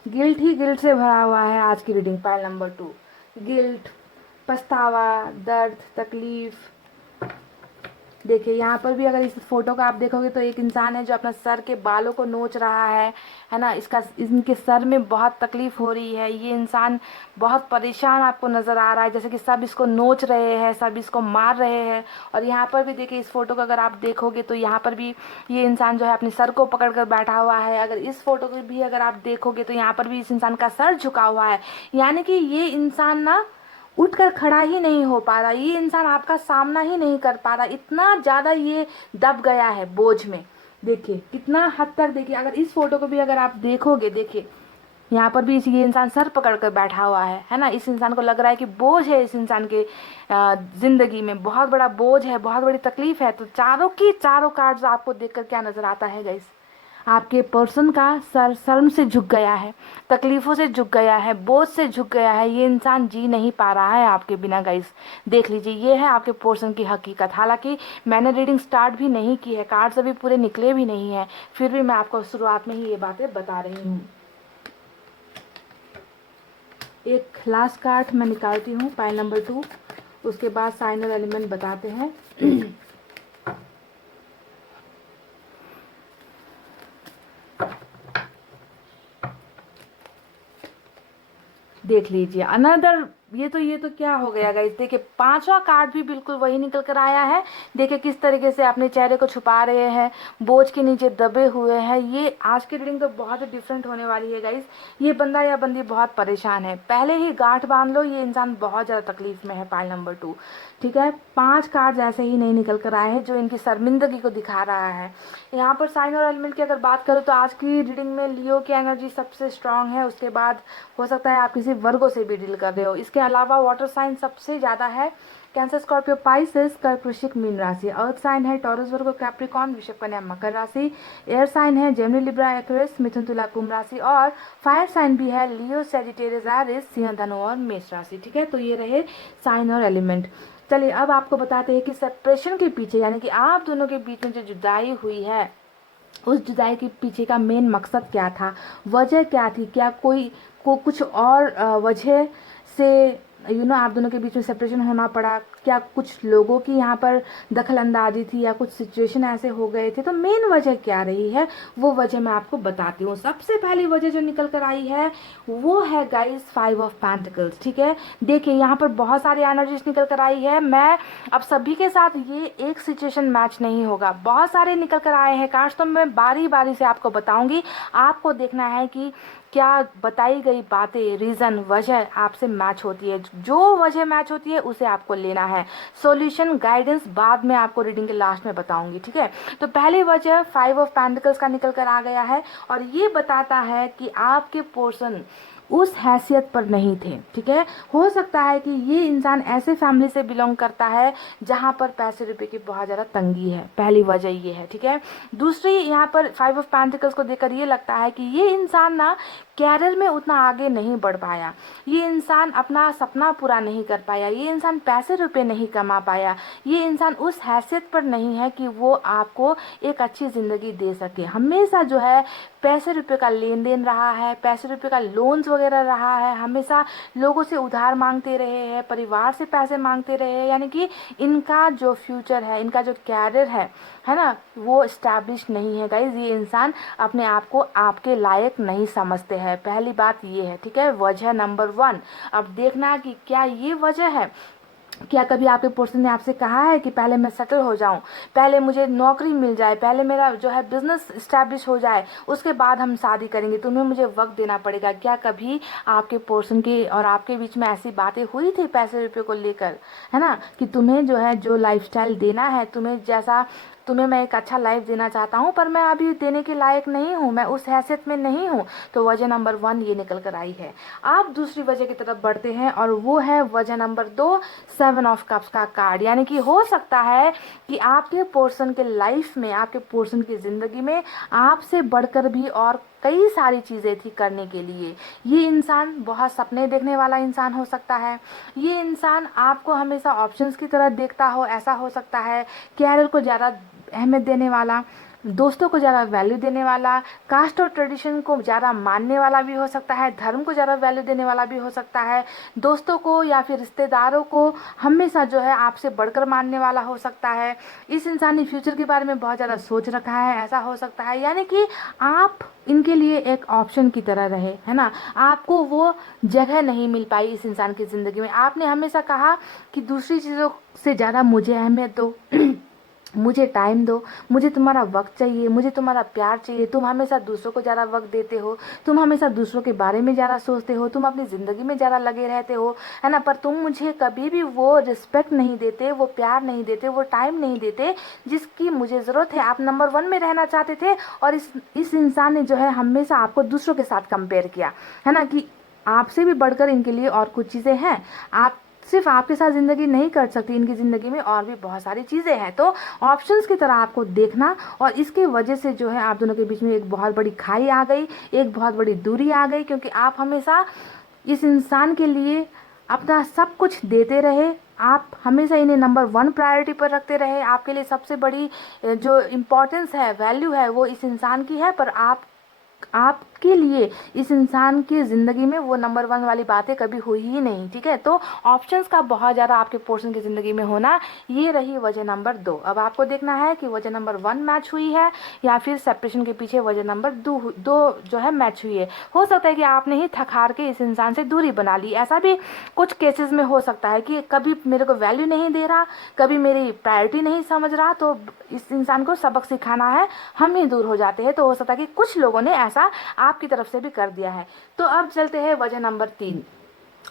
गिल्ट ही गिल्ट से भरा हुआ है आज की रीडिंग, पाइल नंबर 2। गिल्ट, पछतावा, दर्द, तकलीफ। देखिए यहाँ पर भी अगर इस फोटो का आप देखोगे तो एक इंसान है जो अपना सर के बालों को नोच रहा है ना। इनके सर में बहुत तकलीफ हो रही है। ये इंसान बहुत परेशान आपको नज़र आ रहा है, जैसे कि सब इसको नोच रहे हैं, सब इसको मार रहे हैं। और यहाँ पर भी देखिए इस फोटो को अगर आप देखोगे तो यहाँ पर भी ये इंसान जो है अपने सर को पकड़ कर बैठा हुआ है। अगर इस फोटो को भी अगर आप देखोगे तो यहाँ पर भी इस इंसान का सर झुका हुआ है, यानी कि ये इंसान ना उठकर खड़ा ही नहीं हो पा रहा, ये इंसान आपका सामना ही नहीं कर पा रहा, इतना ज़्यादा ये दब गया है बोझ में। देखिए कितना हद तक, देखिए अगर इस फोटो को भी अगर आप देखोगे, देखिए यहाँ पर भी ये इंसान सर पकड़ कर बैठा हुआ है ना। इस इंसान को लग रहा है कि बोझ है इस इंसान के जिंदगी में, बहुत बड़ा बोझ है, बहुत बड़ी तकलीफ है। तो चारों की चारों कार्ड्स आपको देखकर क्या नजर आता है गाइस? आपके पर्सन का सर शर्म से झुक गया है, तकलीफ़ों से झुक गया है, बोझ से झुक गया है। ये इंसान जी नहीं पा रहा है आपके बिना गाइस। देख लीजिए ये है आपके पर्सन की हकीकत। हालांकि मैंने रीडिंग स्टार्ट भी नहीं की है, कार्ड्स अभी पूरे निकले भी नहीं है, फिर भी मैं आपको शुरुआत में ही ये बातें बता रही हूँ। एक लास्ट कार्ड मैं निकालती हूँ, पाइल नंबर 2, उसके बाद साइन और एलिमेंट बताते हैं। देख लीजिए अनदर, ये तो क्या हो गया गाइस? देखिए 5वां कार्ड भी बिल्कुल वही निकल कर आया है। देखिए किस तरीके से अपने चेहरे को छुपा रहे हैं, बोझ के नीचे दबे हुए हैं। ये आज की रीडिंग तो बहुत ही डिफरेंट होने वाली है गाइस। ये बंदा या बंदी बहुत परेशान है, पहले ही गांठ बांध लो, ये इंसान बहुत ज़्यादा तकलीफ में है। पाइल नंबर 2, ठीक है। 5 कार्ड ऐसे ही नहीं निकल कर आए हैं जो इनकी शर्मिंदगी को दिखा रहा है। यहाँ पर साइन और एलिमेंट की अगर बात करो तो आज की रीडिंग में लियो की एनर्जी सबसे स्ट्रांग है। उसके बाद हो सकता है आप किसी वर्गो से भी डील कर रहे हो। इसके अलावा वाटर साइन सबसे ज़्यादा है, कैंसर, स्कॉर्पियो, पाइसेस, कर्क, वृश्चिक, मीन राशि। अर्थ साइन है टॉरस, वर्गो, कैप्रिकॉर्न, वृषभ, कन्या, मकर राशि। एयर साइन है जेमिनी, लिब्रा, एक्वेरियस, मिथुन, तुला, कुंभ राशि। और फायर साइन भी है लियो, सैजिटेरियस, एरिस, सिंह, धनु और मेष राशि। ठीक है, तो ये रहे साइन और एलिमेंट। चलिए अब आपको बताते हैं कि सेपरेशन के पीछे, यानी कि आप दोनों के बीच में जो जुदाई हुई है, उस जुदाई के पीछे का मेन मकसद क्या था, वजह क्या थी? क्या कोई को कुछ और वजह से आप दोनों के बीच में सेपरेशन होना पड़ा? क्या कुछ लोगों की यहाँ पर दखल अंदाजी थी या कुछ सिचुएशन ऐसे हो गए थे? तो मेन वजह क्या रही है वो वजह मैं आपको बताती हूँ। सबसे पहली वजह जो निकल कर आई है वो है गाइस 5 ऑफ पेंटिकल्स। ठीक है, देखिए यहाँ पर बहुत सारी एनर्जीज निकल कर आई है। मैं अब सभी के साथ ये एक सिचुएशन मैच नहीं होगा, बहुत सारे निकल कर आए हैं कार्ड्स, तो मैं बारी बारी से आपको बताऊंगी। आपको देखना है कि क्या बताई गई बातें, रीज़न, वजह आपसे मैच होती है। जो वजह मैच होती है उसे आपको लेना है। सॉल्यूशन, गाइडेंस बाद में आपको रीडिंग के लास्ट में बताऊंगी। ठीक है, तो पहली वजह 5 ऑफ पेंटिकल्स का निकल कर आ गया है और ये बताता है कि आपके पर्सन उस हैसियत पर नहीं थे। ठीक है, हो सकता है कि ये इंसान ऐसे फैमिली से बिलोंग करता है जहाँ पर पैसे रुपए की बहुत ज़्यादा तंगी है, पहली वजह ये है। ठीक है, दूसरी यहाँ पर 5 ऑफ पेंटिकल्स को देखकर ये लगता है कि ये इंसान ना कैरियर में उतना आगे नहीं बढ़ पाया, ये इंसान अपना सपना पूरा नहीं कर पाया, ये इंसान पैसे रुपए नहीं कमा पाया, ये इंसान उस हैसियत पर नहीं है कि वो आपको एक अच्छी ज़िंदगी दे सके। हमेशा जो है पैसे रुपए का लेन देन रहा है, पैसे रुपए का लोन्स वगैरह रहा है, हमेशा लोगों से उधार मांगते रहे हैं, परिवार से पैसे मांगते रहे हैं। यानी कि इनका जो फ्यूचर है, इनका जो कैरियर है ना, वो इस्टेब्लिश नहीं है गाइज। ये इंसान अपने आप को आपके लायक नहीं समझते हैं, पहली बात ये है। ठीक है, वजह नंबर 1। अब देखना कि क्या ये वजह है। क्या कभी आपके पर्सन ने आपसे कहा है कि पहले मैं सेटल हो जाऊं, पहले मुझे नौकरी मिल जाए, पहले मेरा जो है बिजनेस इस्टेब्लिश हो जाए, उसके बाद हम शादी करेंगे, तुम्हें मुझे वक्त देना पड़ेगा? क्या कभी आपके पर्सन की और आपके बीच में ऐसी बातें हुई थी पैसे रुपये को लेकर, है ना, कि तुम्हें जो है जो लाइफस्टाइल देना है, तुम्हें मैं एक अच्छा लाइफ देना चाहता हूँ, पर मैं अभी देने के लायक नहीं हूँ, मैं उस हैसियत में नहीं हूँ? तो वजह नंबर 1 ये निकल कर आई है। आप दूसरी वजह की तरफ बढ़ते हैं और वो है वजह नंबर 2, 7 ऑफ कप्स का कार्ड। यानी कि हो सकता है कि आपके पर्सन के लाइफ में, आपके पर्सन की ज़िंदगी में आपसे बढ़कर भी और कई सारी चीज़ें थी करने के लिए। ये इंसान बहुत सपने देखने वाला इंसान हो सकता है, ये इंसान आपको हमेशा ऑप्शंस की तरह देखता हो, ऐसा हो सकता है, कैरियर को ज़्यादा अहमियत देने वाला, दोस्तों को ज़्यादा वैल्यू देने वाला, कास्ट और ट्रेडिशन को ज़्यादा मानने वाला भी हो सकता है, धर्म को ज़्यादा वैल्यू देने वाला भी हो सकता है, दोस्तों को या फिर रिश्तेदारों को हमेशा जो है आपसे बढ़कर मानने वाला हो सकता है। इस इंसान ने फ्यूचर के बारे में बहुत ज़्यादा सोच रखा है, ऐसा हो सकता है। यानी कि आप इनके लिए एक ऑप्शन की तरह रहे, है ना, आपको वो जगह नहीं मिल पाई इस इंसान की ज़िंदगी में। आपने हमेशा कहा कि दूसरी चीज़ों से ज़्यादा मुझे अहमियत दो, मुझे टाइम दो, मुझे तुम्हारा वक्त चाहिए, मुझे तुम्हारा प्यार चाहिए। तुम हमेशा दूसरों को ज़्यादा वक्त देते हो, तुम हमेशा दूसरों के बारे में ज़्यादा सोचते हो, तुम अपनी ज़िंदगी में ज़्यादा लगे रहते हो, है ना, पर तुम मुझे कभी भी वो रिस्पेक्ट नहीं देते, वो प्यार नहीं देते, वो टाइम नहीं देते जिसकी मुझे ज़रूरत है। आप नंबर 1 में रहना चाहते थे और इस इंसान ने जो है हमेशा आपको दूसरों के साथ कंपेयर किया, है ना, कि आपसे भी बढ़कर इनके लिए और कुछ चीज़ें हैं, आप सिर्फ आपके साथ ज़िंदगी नहीं कर सकती, इनकी ज़िंदगी में और भी बहुत सारी चीज़ें हैं। तो ऑप्शंस की तरह आपको देखना, और इसके वजह से जो है आप दोनों के बीच में एक बहुत बड़ी खाई आ गई, एक बहुत बड़ी दूरी आ गई, क्योंकि आप हमेशा इस इंसान के लिए अपना सब कुछ देते रहे, आप हमेशा इन्हें नंबर 1 प्रायोरिटी पर रखते रहे। आपके लिए सबसे बड़ी जो इम्पोर्टेंस है, वैल्यू है, वो इस इंसान की है, पर आपके लिए इस इंसान की ज़िंदगी में वो नंबर 1 वाली बातें कभी हुई ही नहीं। ठीक है, तो ऑप्शंस का बहुत ज़्यादा आपके पर्सन की ज़िंदगी में होना, ये रही वजह नंबर 2। अब आपको देखना है कि वजह नंबर 1 मैच हुई है या फिर सेपरेशन के पीछे वजह नंबर 2 जो है मैच हुई है। हो सकता है कि आपने ही थक हार के इस इंसान से दूरी बना ली, ऐसा भी कुछ केसेस में हो सकता है कि कभी मेरे को वैल्यू नहीं दे रहा, कभी मेरी प्रायोरिटी नहीं समझ रहा, तो इस इंसान को सबक सिखाना है, हम ही दूर हो जाते हैं। तो हो सकता है कि कुछ लोगों ने ऐसा आपकी तरफ से भी कर दिया है। तो अब चलते हैं वजह नंबर 3।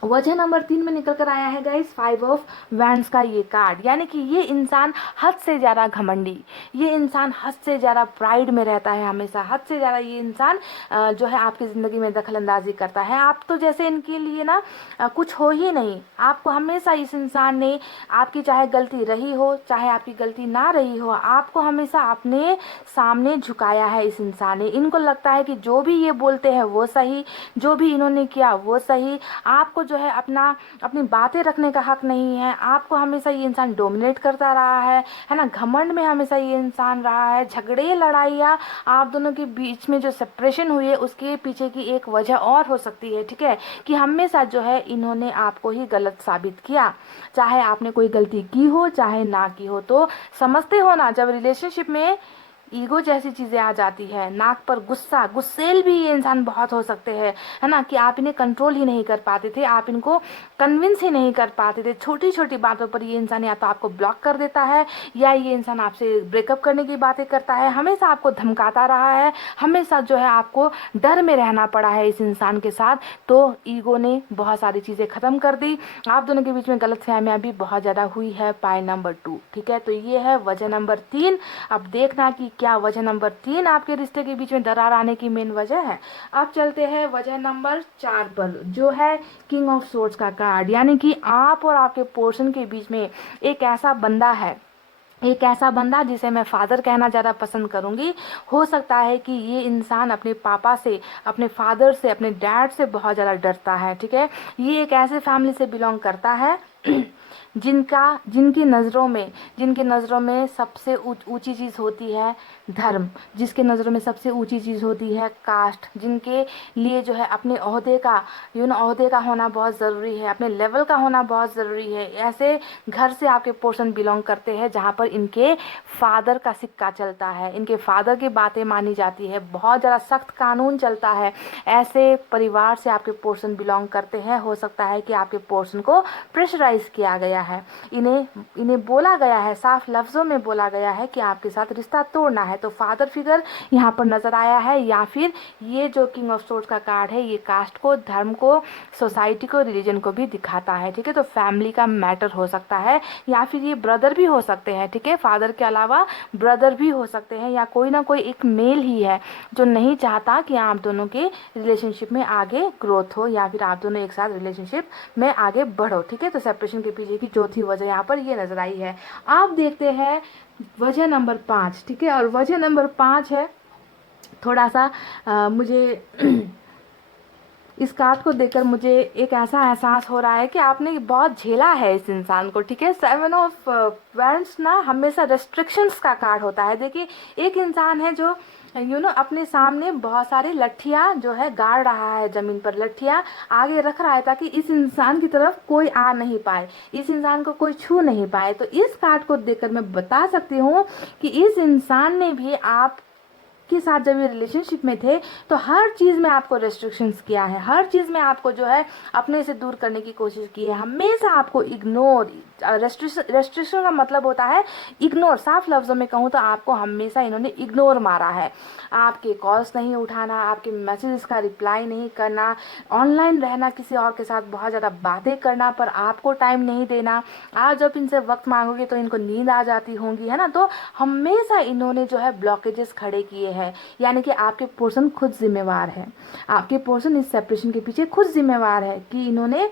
वजह नंबर 3 में निकल कर आया है गाइस 5 ऑफ वैंड्स का ये कार्ड। यानी कि ये इंसान हद से ज़्यादा घमंडी, ये इंसान हद से ज़्यादा प्राइड में रहता है, हमेशा हद से ज़्यादा ये इंसान जो है आपकी ज़िंदगी में दखल अंदाजी करता है। आप तो जैसे इनके लिए ना कुछ हो ही नहीं। आपको हमेशा इस इंसान ने, आपकी चाहे गलती रही हो चाहे आपकी गलती ना रही हो, आपको हमेशा अपने सामने झुकाया है इस इंसान ने। इनको लगता है कि जो भी ये बोलते हैं वो सही, जो भी इन्होंने किया वो सही, आपको जो है अपनी बातें रखने का हक नहीं है। आपको हमेशा ये इंसान डोमिनेट करता रहा है ना, घमंड में हमेशा ये इंसान रहा है। झगड़े लड़ाइयाँ आप दोनों के बीच में जो सेपरेशन हुई है उसके पीछे की एक वजह और हो सकती है, ठीक है, कि हमेशा जो है इन्होंने आपको ही गलत साबित किया, चाहे आपने कोई गलती की हो चाहे ना की हो। तो समझते हो ना, जब रिलेशनशिप में ईगो जैसी चीज़ें आ जाती है, नाक पर गुस्सा, गुस्सेल भी ये इंसान बहुत हो सकते हैं, है ना, कि आप इन्हें कंट्रोल ही नहीं कर पाते थे, आप इनको कन्विंस ही नहीं कर पाते थे। छोटी छोटी बातों पर ये इंसान या तो आपको ब्लॉक कर देता है, या ये इंसान आपसे ब्रेकअप करने की बातें करता है, हमेशा आपको धमकाता रहा है, हमेशा जो है आपको डर में रहना पड़ा है इस इंसान के साथ। तो ईगो ने बहुत सारी चीज़ें ख़त्म कर दी, आप दोनों के बीच में गलतफहमियां भी बहुत ज़्यादा हुई है। पाई नंबर 2, ठीक है, तो ये है वजह नंबर 3। अब देखना कि क्या वजह नंबर 3 आपके रिश्ते के बीच में दरार आने की मेन वजह है। अब चलते हैं वजह नंबर 4 पर, जो है किंग ऑफ सोर्ड्स का कार्ड। यानी कि आप और आपके पर्सन के बीच में एक ऐसा बंदा है, एक ऐसा बंदा जिसे मैं फादर कहना ज़्यादा पसंद करूँगी। हो सकता है कि ये इंसान अपने पापा से, अपने फादर से, अपने डैड से बहुत ज़्यादा डरता है, ठीक है। ये एक ऐसे फैमिली से बिलोंग करता है जिनकी नज़रों में सबसे ऊंची चीज़ होती है धर्म, जिसके नज़रों में सबसे ऊंची चीज़ होती है कास्ट, जिनके लिए जो है अपने ओहदे का ओहदे का होना बहुत ज़रूरी है, अपने लेवल का होना बहुत ज़रूरी है। ऐसे घर से आपके पोर्शन बिलोंग करते हैं जहाँ पर इनके फादर का सिक्का चलता है, इनके फादर की बातें मानी जाती है, बहुत ज़्यादा सख्त कानून चलता है। ऐसे परिवार से आपके पोर्शन बिलोंग करते हैं। हो सकता है कि आपके पोर्शन को प्रेशराइज किया गया है, इन्हें इन्हें बोला गया है, साफ लफ्ज़ों में बोला गया है कि आपके साथ रिश्ता तोड़ना है। तो फादर फिगर यहाँ पर नज़र आया है, या फिर ये जो किंग ऑफ सोर्ड्स का कार्ड है ये कास्ट को, धर्म को, सोसाइटी को, रिलीजन को भी दिखाता है। ठीक है, तो फैमिली का मैटर हो सकता है, या फिर ये ब्रदर भी हो सकते हैं। ठीक है, फादर के अलावा ब्रदर भी हो सकते हैं, या कोई ना कोई एक मेल ही है जो नहीं चाहता कि आप दोनों के रिलेशनशिप में आगे ग्रोथ हो, या फिर आप दोनों एक साथ रिलेशनशिप में आगे बढ़ो। ठीक है, तो सेपरेशन के पीछे की चौथी वजह यहाँ पर ये नजर आई है। आप देखते हैं वजह नंबर 5। ठीक है, और वजह नंबर 5 है, थोड़ा सा मुझे इस कार्ड को देखकर मुझे एक ऐसा एहसास हो रहा है कि आपने बहुत झेला है इस इंसान को। ठीक है, 7 ऑफ वैंड्स ना हमेशा रेस्ट्रिक्शंस का कार्ड होता है। देखिए, एक इंसान है जो अपने सामने बहुत सारी लट्ठियां जो है गाड़ रहा है, जमीन पर लट्ठियां आगे रख रहा है ताकि इस इंसान की तरफ कोई आ नहीं पाए, इस इंसान को कोई छू नहीं पाए। तो इस कार्ड को देखकर मैं बता सकती हूँ कि इस इंसान ने भी आप के साथ जब ये रिलेशनशिप में थे तो हर चीज़ में आपको रेस्ट्रिक्शंस किया है, हर चीज़ में आपको जो है अपने से दूर करने की कोशिश की है, हमेशा आपको इग्नोर। रेस्ट्रिक्शन का मतलब होता है इग्नोर। साफ लफ्ज़ों में कहूँ तो आपको हमेशा इन्होंने इग्नोर मारा है। आपके कॉल्स नहीं उठाना, आपके मैसेजेस का रिप्लाई नहीं करना, ऑनलाइन रहना, किसी और के साथ बहुत ज़्यादा बातें करना पर आपको टाइम नहीं देना। आप जब इनसे वक्त मांगोगे तो इनको नींद आ जाती होंगी, है ना। तो हमेशा इन्होंने जो है ब्लॉकेजेस खड़े किए हैं, यानी कि आपके पर्सन खुद जिम्मेवार है, आपके पर्सन इस सेपरेशन के पीछे खुद जिम्मेवार है कि इन्होंने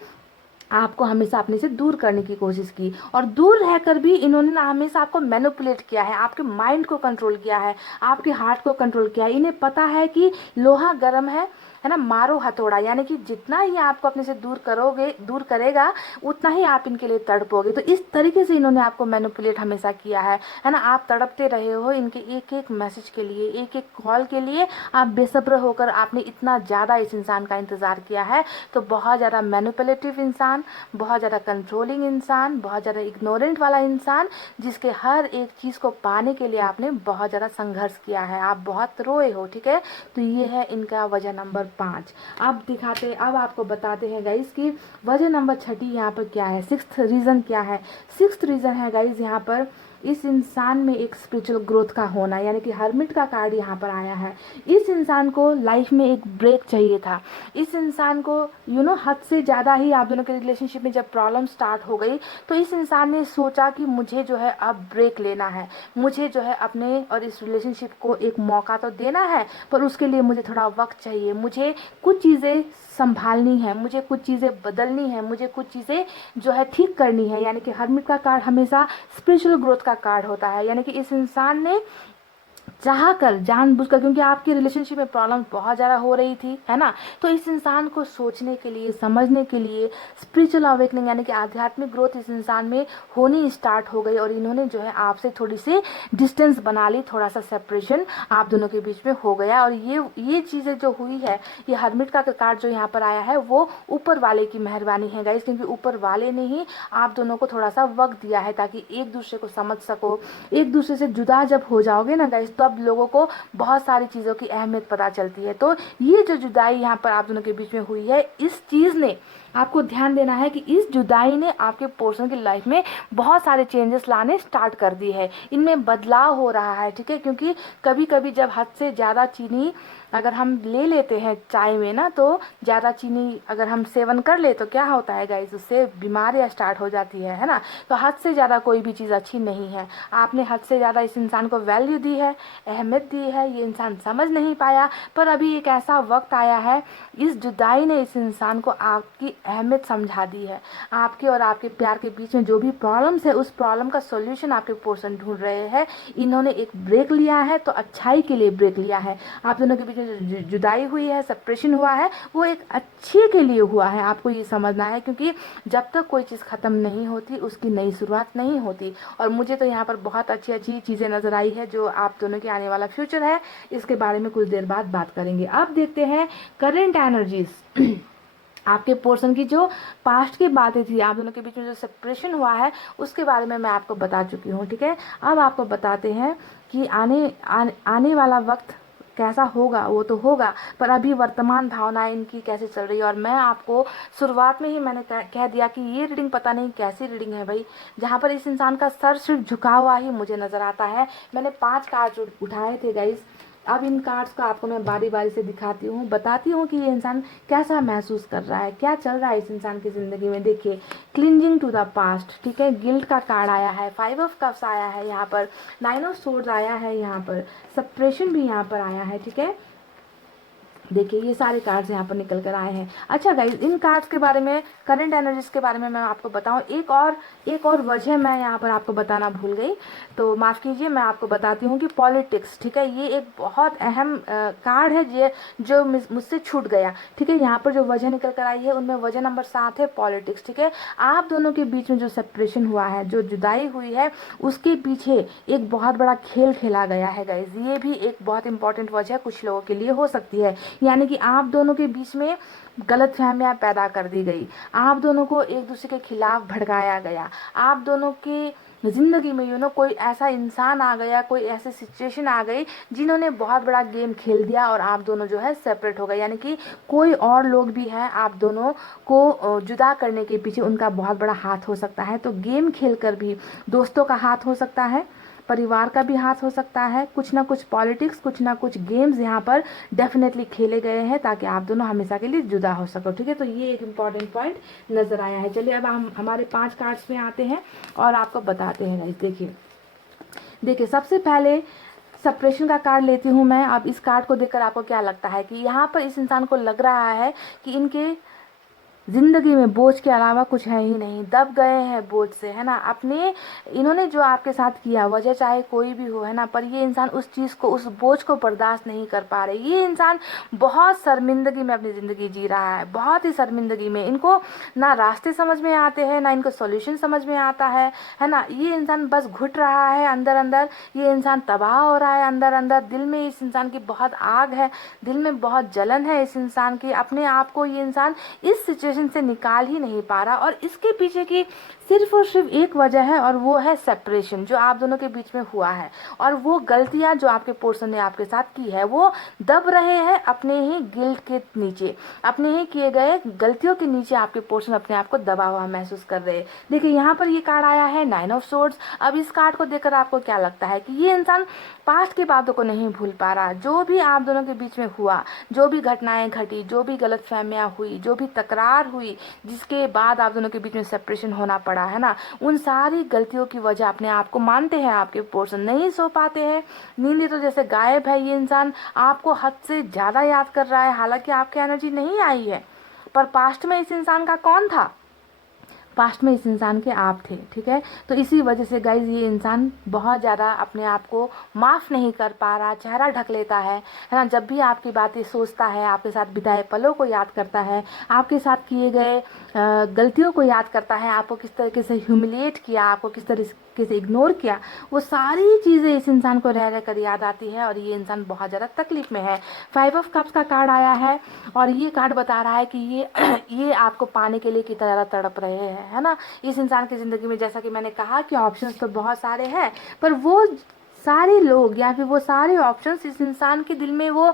आपको हमेशा अपने से दूर करने की कोशिश की, और दूर रहकर भी इन्होंने ना हमेशा आपको मैनिपुलेट किया है, आपके माइंड को कंट्रोल किया है, आपके हार्ट को कंट्रोल किया है। इन्हें पता है कि लोहा गर्म है ना, मारो हथौड़ा, यानी कि जितना ही आपको अपने से दूर करेगा उतना ही आप इनके लिए तड़पोगे। तो इस तरीके से इन्होंने आपको मैनिपुलेट हमेशा किया है ना। आप तड़पते रहे हो इनके एक एक मैसेज के लिए, एक एक कॉल के लिए। आप बेसब्र होकर आपने इतना ज़्यादा इस इंसान का इंतज़ार किया है। तो बहुत ज़्यादा मैनिपुलेटिव इंसान, बहुत ज़्यादा कंट्रोलिंग इंसान, बहुत ज़्यादा इग्नोरेंट वाला इंसान, जिसके हर एक चीज़ को पाने के लिए आपने बहुत ज़्यादा संघर्ष किया है, आप बहुत रोए हो। ठीक है, तो ये है इनका वजह नंबर 5। अब आपको बताते हैं गाइज कि वजह नंबर 6 यहाँ पर क्या है, 6th रीज़न क्या है। 6th रीज़न है गाइज यहाँ पर इस इंसान में एक स्पिरिचुअल ग्रोथ का होना, यानी कि हर्मिट का कार्ड यहाँ पर आया है। इस इंसान को लाइफ में एक ब्रेक चाहिए था। इस इंसान को हद से ज़्यादा ही आप दोनों के रिलेशनशिप में जब प्रॉब्लम स्टार्ट हो गई तो इस इंसान ने सोचा कि मुझे जो है अब ब्रेक लेना है, मुझे जो है अपने और इस रिलेशनशिप को एक मौका तो देना है, पर उसके लिए मुझे थोड़ा वक्त चाहिए, मुझे कुछ चीज़ें संभालनी है, मुझे कुछ चीज़ें बदलनी है, मुझे कुछ चीज़ें जो है ठीक करनी है। यानी कि हर्मिट का कार्ड हमेशा स्पिरिचुअल ग्रोथ का कार्ड होता है, यानी कि इस इंसान ने चाहकर जानबूझकर, क्योंकि आपकी रिलेशनशिप में प्रॉब्लम बहुत ज़्यादा हो रही थी, है ना, तो इस इंसान को सोचने के लिए, समझने के लिए स्पिरिचुअल अवेकनिंग यानी कि आध्यात्मिक ग्रोथ इस इंसान में होनी स्टार्ट हो गई, और इन्होंने जो है आपसे थोड़ी सी डिस्टेंस बना ली, थोड़ा सा सेपरेशन आप दोनों के बीच में हो गया। और ये चीज़ें जो हुई है, ये हर्मिट का कार्ड जो यहाँ पर आया है वो ऊपर वाले की मेहरबानी है गाइस, क्योंकि ऊपर वाले ने ही आप दोनों को थोड़ा सा वक्त दिया है ताकि एक दूसरे को समझ सको। एक दूसरे से जुदा जब हो जाओगे ना गाइस, तब लोगों को बहुत सारी चीज़ों की अहमियत पता चलती है। तो ये जो जुदाई यहाँ पर आप दोनों के बीच में हुई है, इस चीज़ ने आपको ध्यान देना है कि इस जुदाई ने आपके पर्सन की लाइफ में बहुत सारे चेंजेस लाने स्टार्ट कर दी है, इनमें बदलाव हो रहा है। ठीक है, क्योंकि कभी कभी जब हद से ज़्यादा चीनी अगर हम ले लेते हैं चाय में ना, तो ज़्यादा चीनी अगर हम सेवन कर ले तो क्या होता है गाइस, उससे बीमारियाँ स्टार्ट हो जाती है ना। तो हद से ज़्यादा कोई भी चीज़ अच्छी नहीं है। आपने हद से ज़्यादा इस इंसान को वैल्यू दी है, अहमियत दी है, ये इंसान समझ नहीं पाया, पर अभी एक ऐसा वक्त आया है, इस जुदाई ने इस इंसान को आपकी अहमियत समझा दी है। आपके और आपके प्यार के बीच में जो भी प्रॉब्लम्स है, उस प्रॉब्लम का सॉल्यूशन आपके पर्सन ढूंढ रहे हैं। इन्होंने एक ब्रेक लिया है, तो अच्छाई के लिए ब्रेक लिया है। आप दोनों के बीच बीच में जो जुदाई हुई है, सेपरेशन हुआ है, वो एक अच्छे के लिए हुआ है, आपको ये समझना है। क्योंकि जब तक कोई चीज़ ख़त्म नहीं होती उसकी नई शुरुआत नहीं होती। और मुझे तो यहाँ पर बहुत अच्छी अच्छी चीज़ें नज़र आई है जो आप दोनों के आने वाला फ्यूचर है, इसके बारे में कुछ देर बाद बात करेंगे। अब देखते हैं करेंट एनर्जीज। आपके पोर्शन की जो पास्ट की बातें थी, आप दोनों के बीच में जो सेपरेशन हुआ है, उसके बारे में मैं आपको बता चुकी हूँ, ठीक है। अब आपको बताते हैं कि आने वाला वक्त कैसा होगा। वो तो होगा, पर अभी वर्तमान भावनाएं इनकी कैसे चल रही है। और मैं आपको शुरुआत में ही मैंने कह दिया कि ये रीडिंग पता नहीं कैसी रीडिंग है भाई, जहाँ पर इस इंसान का सर सिर्फ झुका हुआ ही मुझे नज़र आता है। मैंने 5 कार्ड उठाए थे गाइस। अब इन कार्ड्स को आपको मैं बारी बारी से दिखाती हूँ, बताती हूँ कि ये इंसान कैसा महसूस कर रहा है, क्या चल रहा है इस इंसान की ज़िंदगी में। देखिए, क्लिंजिंग टू द पास्ट, ठीक है, गिल्ट का कार्ड आया है, 5 ऑफ कप्स आया है यहाँ पर, 9 ऑफ सोर्ड्स आया है यहाँ पर, सेपरेशन भी यहाँ पर आया है, ठीक है। देखिए ये सारे कार्ड्स यहाँ पर निकल कर आए हैं। अच्छा गाइज, इन कार्ड्स के बारे में, करंट एनर्जीज के बारे में मैं आपको बताऊँ, एक और वजह मैं यहाँ पर आपको बताना भूल गई, तो माफ़ कीजिए। मैं आपको बताती हूँ कि पॉलिटिक्स, ठीक है, ये एक बहुत अहम कार्ड है जो मुझसे छूट गया, ठीक है। यहाँ पर जो वजह निकल कर आई है उनमें वजह नंबर 7 है, पॉलिटिक्स, ठीक है। आप दोनों के बीच में जो सेपरेशन हुआ है, जो जुदाई हुई है, उसके पीछे एक बहुत बड़ा खेल खेला गया है गाइज। ये भी एक बहुत इंपॉर्टेंट वजह कुछ लोगों के लिए हो सकती है। यानी कि आप दोनों के बीच में गलतफहमियां पैदा कर दी गई, आप दोनों को एक दूसरे के खिलाफ भड़काया गया, आप दोनों की जिंदगी में कोई ऐसा इंसान आ गया, कोई ऐसी सिचुएशन आ गई जिन्होंने बहुत बड़ा गेम खेल दिया और आप दोनों जो है सेपरेट हो गए। यानी कि कोई और लोग भी हैं, आप दोनों को जुदा करने के पीछे उनका बहुत बड़ा हाथ हो सकता है। तो गेम खेलकर भी दोस्तों का हाथ हो सकता है, परिवार का भी हाथ हो सकता है, कुछ ना कुछ पॉलिटिक्स, कुछ ना कुछ गेम्स यहाँ पर डेफिनेटली खेले गए हैं ताकि आप दोनों हमेशा के लिए जुदा हो सको, ठीक है। तो ये एक इम्पॉर्टेंट पॉइंट नज़र आया है। चलिए अब हम हमारे 5 कार्ड्स में आते हैं और आपको बताते हैं गाइस। देखिए सबसे पहले सेपरेशन का कार्ड लेती हूँ मैं। अब इस कार्ड को देखकर आपको क्या लगता है कि यहाँ पर इस इंसान को लग रहा है कि इनके जिंदगी में बोझ के अलावा कुछ है ही नहीं, दब गए हैं बोझ से, है ना। अपने इन्होंने जो आपके साथ किया, वजह चाहे कोई भी हो, है ना, पर ये इंसान उस चीज़ को, उस बोझ को बर्दाश्त नहीं कर पा रहे। ये इंसान बहुत शर्मिंदगी में अपनी ज़िंदगी जी रहा है, बहुत ही शर्मिंदगी में। इनको ना रास्ते समझ में आते हैं, ना इनको सॉल्यूशन समझ में आता है ना। ये इंसान बस घुट रहा है अंदर अंदर, ये इंसान तबाह हो रहा है अंदर अंदर। दिल में इस इंसान की बहुत आग है, दिल में बहुत जलन है इस इंसान की। अपने आप को ये इंसान इस सिचुएशन से निकाल ही नहीं पा रहा और इसके पीछे की सिर्फ और सिर्फ एक वजह है और वो है सेपरेशन जो आप दोनों के बीच में हुआ है। और वो गलतियां जो आपके पोर्शन ने आपके साथ की है, वो दब रहे हैं अपने ही गिल्ट के नीचे, अपने ही किए गए गलतियों के नीचे आपके पोर्शन अपने आप को दबा हुआ महसूस कर रहे हैं। देखिए यहाँ पर ये कार्ड आया है 9 ऑफ सोर्ड्स। अब इस कार्ड को देखकर आपको क्या लगता है कि ये इंसान पास्ट की बातों को नहीं भूल पा रहा। जो भी आप दोनों के बीच में हुआ, जो भी घटनाएं घटी, जो भी गलतफहमियां हुई, जो भी तकरार हुई, जिसके बाद आप दोनों के बीच में सेपरेशन होना पड़ा, है ना, उन सारी गलतियों की वजह अपने आप को मानते हैं आपके पोर्शन। नहीं सो पाते हैं, नींद तो जैसे गायब है। ये इंसान आपको हद से ज़्यादा याद कर रहा है, हालांकि आपकी एनर्जी नहीं आई है, पर पास्ट में इस इंसान का कौन था? पास्ट में इस इंसान के आप थे, ठीक है। तो इसी वजह से गाइज ये इंसान बहुत ज़्यादा अपने आप को माफ़ नहीं कर पा रहा, चेहरा ढक लेता है ना। जब भी आपकी बातें सोचता है, आपके साथ बिताए पलों को याद करता है, आपके साथ किए गए गलतियों को याद करता है, आपको किस तरीके से ह्यूमिलिएट किया, आपको किस तरीके से इग्नोर किया, वो सारी चीज़ें इस इंसान को रह रह कर याद आती है और ये इंसान बहुत ज़्यादा तकलीफ में है। 5 ऑफ कप्स का कार्ड आया है और ये कार्ड बता रहा है कि ये आपको पाने के लिए कितना ज़्यादा तड़प रहे हैं, है ना। इस इंसान की ज़िंदगी में जैसा कि मैंने कहा कि ऑप्शंस तो बहुत सारे हैं, पर वो सारे लोग या फिर वो सारे ऑप्शंस इस इंसान के दिल में वो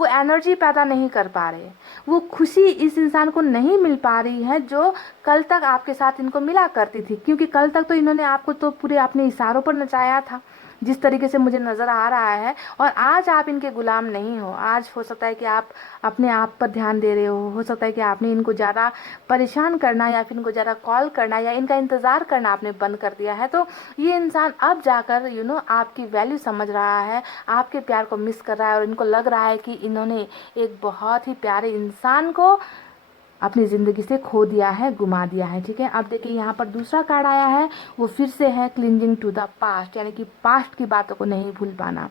एनर्जी पैदा नहीं कर पा रहे, वो खुशी इस इंसान को नहीं मिल पा रही है जो कल तक आपके साथ इनको मिला करती थी। क्योंकि कल तक तो इन्होंने आपको तो पूरे अपने इशारों पर नचाया था, जिस तरीके से मुझे नज़र आ रहा है। और आज आप इनके गुलाम नहीं हो। आज हो सकता है कि आप अपने आप पर ध्यान दे रहे हो सकता है कि आपने इनको ज़्यादा परेशान करना या फिर इनको ज़्यादा कॉल करना या इनका इंतज़ार करना आपने बंद कर दिया है। तो ये इंसान अब जाकर आपकी वैल्यू समझ रहा है, आपके प्यार को मिस कर रहा है और इनको लग रहा है कि इन्होंने एक बहुत ही प्यारे इंसान को अपनी ज़िंदगी से खो दिया है, गुमा दिया है, ठीक है। अब देखिए यहाँ पर दूसरा कार्ड आया है, वो फिर से है क्लिंजिंग टू द पास्ट, यानी कि पास्ट की बातों को नहीं भूल पाना।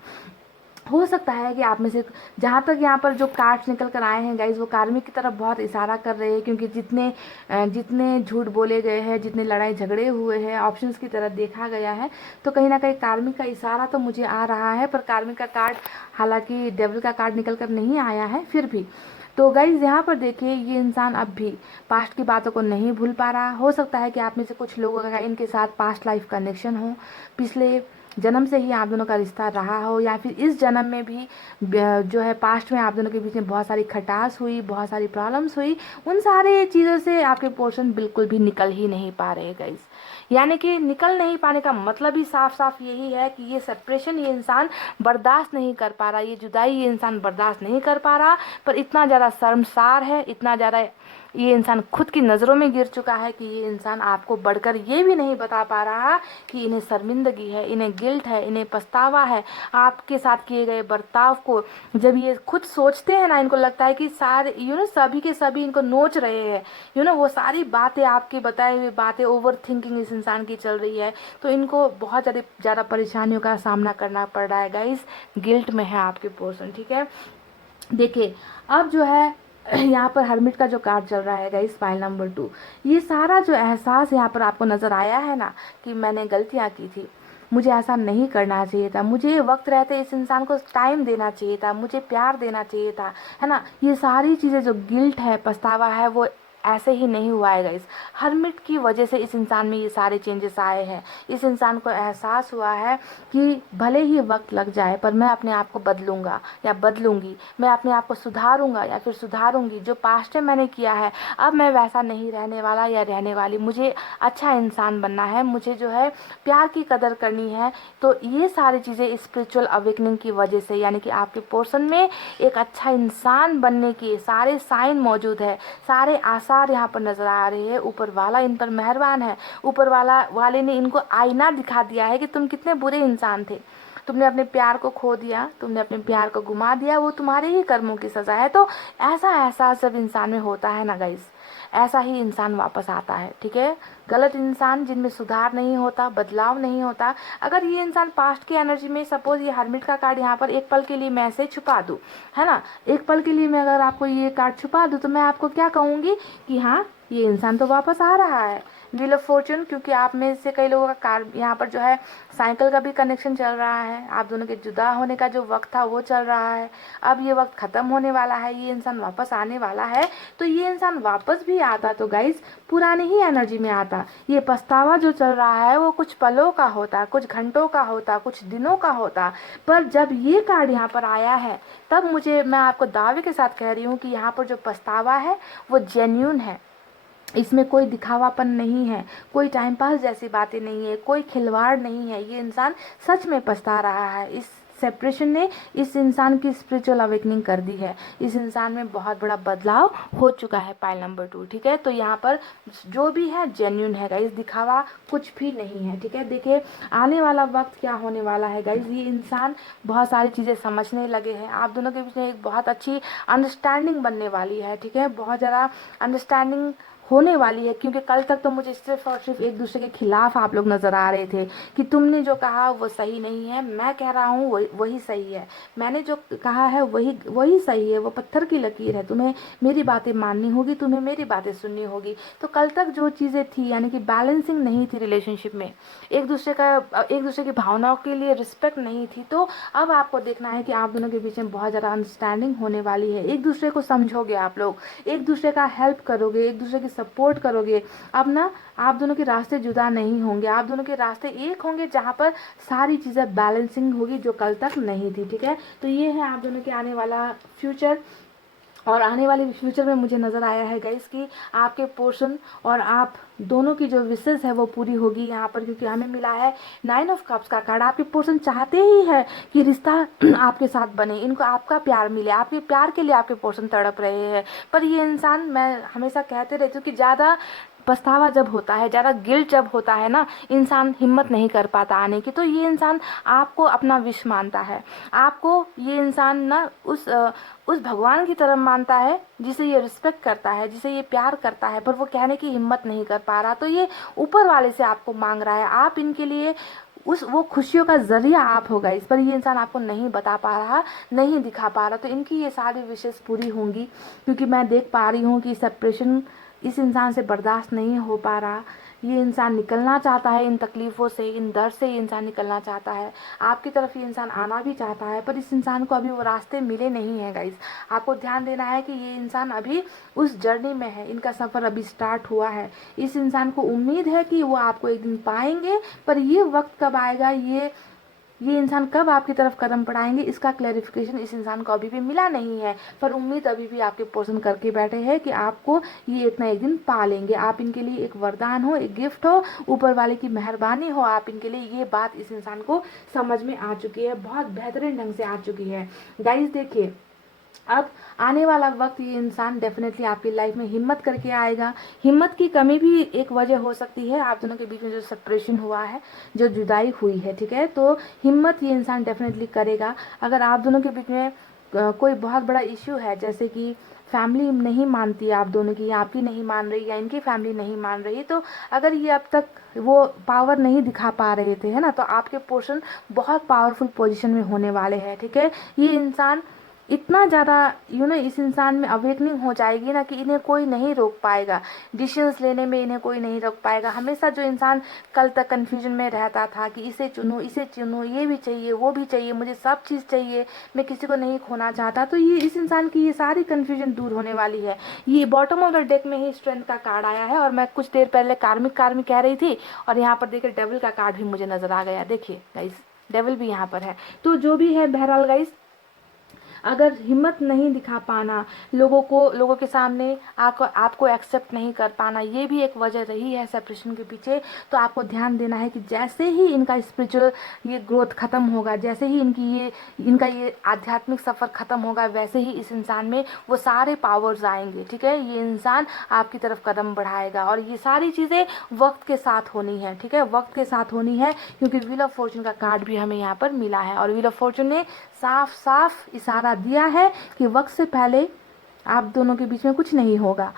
हो सकता है कि आप में से जहाँ तक यहाँ पर जो कार्ड्स निकल कर आए हैं गाइज, वो कार्मिक की तरफ बहुत इशारा कर रहे हैं, क्योंकि जितने झूठ बोले गए हैं, जितने लड़ाई झगड़े हुए हैं, ऑप्शंस की तरफ देखा गया है, तो कहीं ना कहीं कार्मिक का इशारा तो मुझे आ रहा है। पर कार्मिक का कार्ड, हालांकि डेविल का कार्ड निकल कर नहीं आया है, फिर भी तो गाइज यहाँ पर देखिए, ये इंसान अब भी पास्ट की बातों को नहीं भूल पा रहा। हो सकता है कि आप में से कुछ लोगों का इनके साथ पास्ट लाइफ कनेक्शन हो, पिछले जन्म से ही आप दोनों का रिश्ता रहा हो, या फिर इस जन्म में भी जो है पास्ट में आप दोनों के बीच में बहुत सारी खटास हुई, बहुत सारी प्रॉब्लम्स हुई। उन सारे चीज़ों से आपके पोर्शन बिल्कुल भी निकल ही नहीं पा रहे गाइज। यानी कि निकल नहीं पाने का मतलब ही साफ साफ यही है कि ये सेपरेशन ये इंसान बर्दाश्त नहीं कर पा रहा, ये जुदाई ये इंसान बर्दाश्त नहीं कर पा रहा। पर इतना ज़्यादा शर्मसार है, इतना ज़्यादा ये इंसान खुद की नज़रों में गिर चुका है कि ये इंसान आपको बढ़कर ये भी नहीं बता पा रहा कि इन्हें शर्मिंदगी है, इन्हें गिल्ट है, इन्हें पछतावा है आपके साथ किए गए बर्ताव को। जब ये खुद सोचते हैं ना, इनको लगता है कि सारे सभी के सभी इनको नोच रहे हैं, वो सारी बातें आपकी बताई हुई बातें ओवर थिंकिंग इस इंसान की चल रही है, तो इनको बहुत ज़्यादा परेशानियों का सामना करना पड़ रहा है गाइस। गिल्ट में है आपके पर्सन, ठीक है। देखिए अब जो है यहाँ पर हर्मिट का जो कार्ड चल रहा है गाइस, फाइल नंबर 2, ये सारा जो एहसास यहाँ पर आपको नज़र आया है ना कि मैंने गलतियाँ की थी, मुझे ऐसा नहीं करना चाहिए था, मुझे वक्त रहते इस इंसान को टाइम देना चाहिए था, मुझे प्यार देना चाहिए था, है ना। ये सारी चीज़ें जो गिल्ट है, पछतावा है, वो ऐसे ही नहीं हुआ है गाइस। हर्मिट की वजह से इस इंसान में ये सारे चेंजेस आए हैं। इस इंसान को एहसास हुआ है कि भले ही वक्त लग जाए, पर मैं अपने आप को बदलूंगा या बदलूंगी, मैं अपने आप को सुधारूंगा या फिर सुधारूंगी। जो पास्ट में मैंने किया है, अब मैं वैसा नहीं रहने वाला या रहने वाली। मुझे अच्छा इंसान बनना है, मुझे जो है प्यार की कदर करनी है। तो ये सारी चीज़ें स्पिरिचुअल अवेकनिंग की वजह से, यानी कि आपके पोर्शन में एक अच्छा इंसान बनने के सारे साइन मौजूद है, सारे आसार यहाँ पर नजर आ रहे हैं। ऊपर वाला इन पर मेहरबान है, ऊपर वाले ने इनको आईना दिखा दिया है कि तुम कितने बुरे इंसान थे, तुमने अपने प्यार को खो दिया, तुमने अपने प्यार को गुमा दिया, वो तुम्हारे ही कर्मों की सजा है। तो ऐसा एहसास जब इंसान में होता है ना गाइस, ऐसा ही इंसान वापस आता है, ठीक है। गलत इंसान जिनमें सुधार नहीं होता, बदलाव नहीं होता। अगर ये इंसान पास्ट की एनर्जी में, सपोज ये हर्मिट का कार्ड यहाँ पर एक पल के लिए मैं ऐसे छुपा दूँ, है ना, एक पल के लिए मैं अगर आपको ये कार्ड छुपा दूँ, तो मैं आपको क्या कहूँगी कि हाँ, ये इंसान तो वापस आ रहा है। व्हील ऑफ फॉर्चून, क्योंकि आप में से कई लोगों का कार्ड यहाँ पर जो है साइकिल का भी कनेक्शन चल रहा है, आप दोनों के जुदा होने का जो वक्त था वो चल रहा है, अब ये वक्त खत्म होने वाला है, ये इंसान वापस आने वाला है। तो ये इंसान वापस भी आता तो गाइस पुरानी ही एनर्जी में आता। ये पछतावा जो चल रहा है वो कुछ पलों का होता, कुछ घंटों का होता, कुछ दिनों का होता। पर जब ये कार्ड यहाँ पर आया है, तब मैं आपको दावे के साथ कह रही हूँ कि यहाँ पर जो पछतावा है वो जेन्यून है, इसमें कोई दिखावापन नहीं है, कोई टाइम पास जैसी बातें नहीं है, कोई खिलवाड़ नहीं है। ये इंसान सच में पछता रहा है। इस सेपरेशन ने इस इंसान की स्पिरिचुअल अवेकनिंग कर दी है, इस इंसान में बहुत बड़ा बदलाव हो चुका है। पाइल नंबर 2, ठीक है। तो यहाँ पर जो भी है जेन्यून है गाइस, दिखावा कुछ भी नहीं है, ठीक है। देखिए आने वाला वक्त क्या होने वाला है गाइस, ये इंसान बहुत सारी चीज़ें समझने लगे हैं, आप दोनों के बीच में एक बहुत अच्छी अंडरस्टैंडिंग बनने वाली है, ठीक है। बहुत ज़्यादा अंडरस्टैंडिंग होने वाली है, क्योंकि कल तक तो मुझे सिर्फ और सिर्फ एक दूसरे के खिलाफ आप लोग नजर आ रहे थे कि तुमने जो कहा वो सही नहीं है, मैं कह रहा हूँ वही सही है, मैंने जो कहा है वही सही है, वो पत्थर की लकीर है, तुम्हें मेरी बातें माननी होगी, तुम्हें मेरी बातें सुननी होगी। तो कल तक जो चीज़ें थी, यानी कि बैलेंसिंग नहीं थी रिलेशनशिप में, एक दूसरे की भावनाओं के लिए रिस्पेक्ट नहीं थी, तो अब आपको देखना है कि आप दोनों के बीच में बहुत ज़्यादा अंडरस्टैंडिंग होने वाली है। एक दूसरे को समझोगे आप लोग, एक दूसरे का हेल्प करोगे, एक दूसरे की सपोर्ट करोगे। अब ना आप दोनों के रास्ते जुदा नहीं होंगे, आप दोनों के रास्ते एक होंगे, जहाँ पर सारी चीज़ें बैलेंसिंग होगी जो कल तक नहीं थी, ठीक है। तो ये है आप दोनों के आने वाला फ्यूचर। और आने वाले फ्यूचर में मुझे नज़र आया है गाइस कि आपके पोर्शन और आप दोनों की जो विशेष है वो पूरी होगी यहाँ पर, क्योंकि हमें मिला है 9 ऑफ कप्स का कार्ड। आपके पोर्शन चाहते ही है कि रिश्ता आपके साथ बने, इनको आपका प्यार मिले, आपके प्यार के लिए आपके पोर्शन तड़प रहे हैं। पर ये इंसान, मैं हमेशा कहते रहती हूँ कि ज़्यादा पछतावा जब होता है, ज़्यादा गिल्ट जब होता है ना, इंसान हिम्मत नहीं कर पाता आने की। तो ये इंसान आपको अपना विश मानता है, आपको ये इंसान ना उस भगवान की तरह मानता है जिसे ये रिस्पेक्ट करता है, जिसे ये प्यार करता है, पर वो कहने की हिम्मत नहीं कर पा रहा। तो ये ऊपर वाले से आपको मांग रहा है, आप इनके लिए उस वो खुशियों का ज़रिया आप हो गाइस, पर ये इंसान आपको नहीं बता पा रहा, नहीं दिखा पा रहा। तो इनकी ये सारी विशेष पूरी होंगी, क्योंकि मैं देख पा रही हूँ कि सेपरेशन इस इंसान से बर्दाश्त नहीं हो पा रहा। ये इंसान निकलना चाहता है इन तकलीफ़ों से, इन दर्द से ये इंसान निकलना चाहता है। आपकी तरफ ये इंसान आना भी चाहता है, पर इस इंसान को अभी वो रास्ते मिले नहीं हैं गाइस। आपको ध्यान देना है कि ये इंसान अभी उस जर्नी में है, इनका सफ़र अभी स्टार्ट हुआ है। इस इंसान को उम्मीद है कि वो आपको एक दिन पाएंगे, पर ये वक्त कब आएगा, ये इंसान कब आपकी तरफ कदम बढ़ाएंगे, इसका क्लैरिफिकेशन इस इंसान को अभी भी मिला नहीं है। पर उम्मीद अभी भी आपके पर्सन करके बैठे हैं कि आपको ये इतना एक दिन पा लेंगे। आप इनके लिए एक वरदान हो, एक गिफ्ट हो, ऊपर वाले की मेहरबानी हो आप इनके लिए। ये बात इस इंसान को समझ में आ चुकी है, बहुत बेहतरीन ढंग से आ चुकी है गाइस। देखिए, अब आने वाला वक्त ये इंसान डेफिनेटली आपकी लाइफ में हिम्मत करके आएगा। हिम्मत की कमी भी एक वजह हो सकती है, आप दोनों के बीच में जो सेपरेशन हुआ है, जो जुदाई हुई है, ठीक है। तो हिम्मत ये इंसान डेफिनेटली करेगा। अगर आप दोनों के बीच में कोई बहुत बड़ा इश्यू है, जैसे कि फैमिली नहीं मानती आप दोनों की, या आपकी नहीं मान रही, या इनकी फैमिली नहीं मान रही, तो अगर ये अब तक वो पावर नहीं दिखा पा रहे थे, है ना, तो आपके पोर्शन बहुत पावरफुल पोजीशन में होने वाले हैं, ठीक है। ये इंसान इतना ज़्यादा इस इंसान में अवेकनिंग हो जाएगी ना कि इन्हें कोई नहीं रोक पाएगा। डिसीजंस लेने में इन्हें कोई नहीं रोक पाएगा। हमेशा जो इंसान कल तक कन्फ्यूजन में रहता था कि इसे चुनो, इसे चुनो, ये भी चाहिए, वो भी चाहिए, मुझे सब चीज़ चाहिए, मैं किसी को नहीं खोना चाहता, तो ये इस इंसान की ये सारी कन्फ्यूजन दूर होने वाली है। ये बॉटम ऑफ द डेक में ही स्ट्रेंथ का कार्ड आया है, और मैं कुछ देर पहले कार्मिक कार्मिक कह रही थी, और यहाँ पर देखिए डेविल का कार्ड भी मुझे नजर आ गया। देखिए गाइस, डेविल भी यहाँ पर है। तो जो भी है, बहरहाल गाइस, अगर हिम्मत नहीं दिखा पाना, लोगों के सामने आपको एक्सेप्ट नहीं कर पाना, ये भी एक वजह रही है सेपरेशन के पीछे। तो आपको ध्यान देना है कि जैसे ही इनका स्पिरिचुअल ये ग्रोथ खत्म होगा, जैसे ही इनका ये आध्यात्मिक सफ़र खत्म होगा, वैसे ही इस इंसान में वो सारे पावर्स आएंगे, ठीक है। ये इंसान आपकी तरफ कदम बढ़ाएगा, और ये सारी चीज़ें वक्त के साथ होनी है, ठीक है, वक्त के साथ होनी है, क्योंकि व्हील ऑफ फॉर्चून का कार्ड भी हमें यहाँ पर मिला है, और व्हील ऑफ फॉर्चून ने साफ साफ इशारा दिया है कि वक्त से पहले आप दोनों के बीच में कुछ नहीं होगा।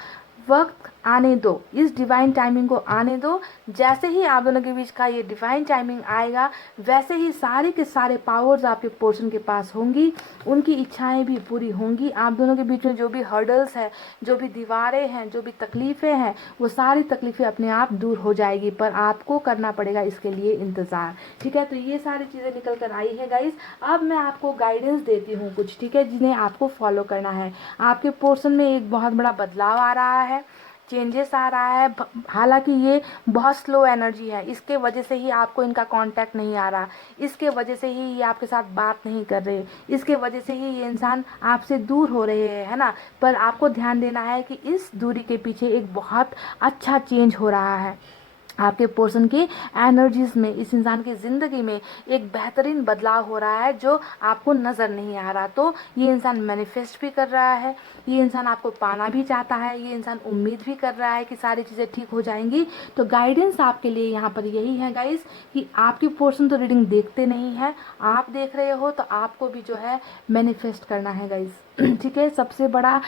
वक्त आने दो, इस डिवाइन टाइमिंग को आने दो। जैसे ही आप दोनों के बीच का ये डिवाइन टाइमिंग आएगा, वैसे ही सारे के सारे पावर्स आपके पोर्शन के पास होंगी, उनकी इच्छाएं भी पूरी होंगी। आप दोनों के बीच में जो भी हर्डल्स है, जो भी दीवारें हैं, जो भी तकलीफ़ें हैं, वो सारी तकलीफ़ें अपने आप दूर हो जाएगी, पर आपको करना पड़ेगा इसके लिए इंतज़ार, ठीक है। तो ये सारी चीज़ें निकल कर आई है गाइस। अब मैं आपको गाइडेंस देती हूँ कुछ, ठीक है, जिन्हें आपको फॉलो करना है। आपके पोर्शन में एक बहुत बड़ा बदलाव आ रहा है, चेंजेस आ रहा है। हालांकि ये बहुत स्लो एनर्जी है, इसके वजह से ही आपको इनका कांटेक्ट नहीं आ रहा, इसके वजह से ही ये आपके साथ बात नहीं कर रहे, इसके वजह से ही ये इंसान आपसे दूर हो रहे हैं, है ना। पर आपको ध्यान देना है कि इस दूरी के पीछे एक बहुत अच्छा चेंज हो रहा है। आपके पोर्शन की एनर्जीज में, इस इंसान की ज़िंदगी में एक बेहतरीन बदलाव हो रहा है, जो आपको नज़र नहीं आ रहा। तो ये इंसान मैनिफेस्ट भी कर रहा है, ये इंसान आपको पाना भी चाहता है, ये इंसान उम्मीद भी कर रहा है कि सारी चीज़ें ठीक हो जाएंगी। तो गाइडेंस आपके लिए यहाँ पर यही है गाइस, कि आपकी पोर्शन तो रीडिंग देखते नहीं है, आप देख रहे हो, तो आपको भी जो है मैनिफेस्ट करना है गाइस, ठीक है। सबसे बड़ा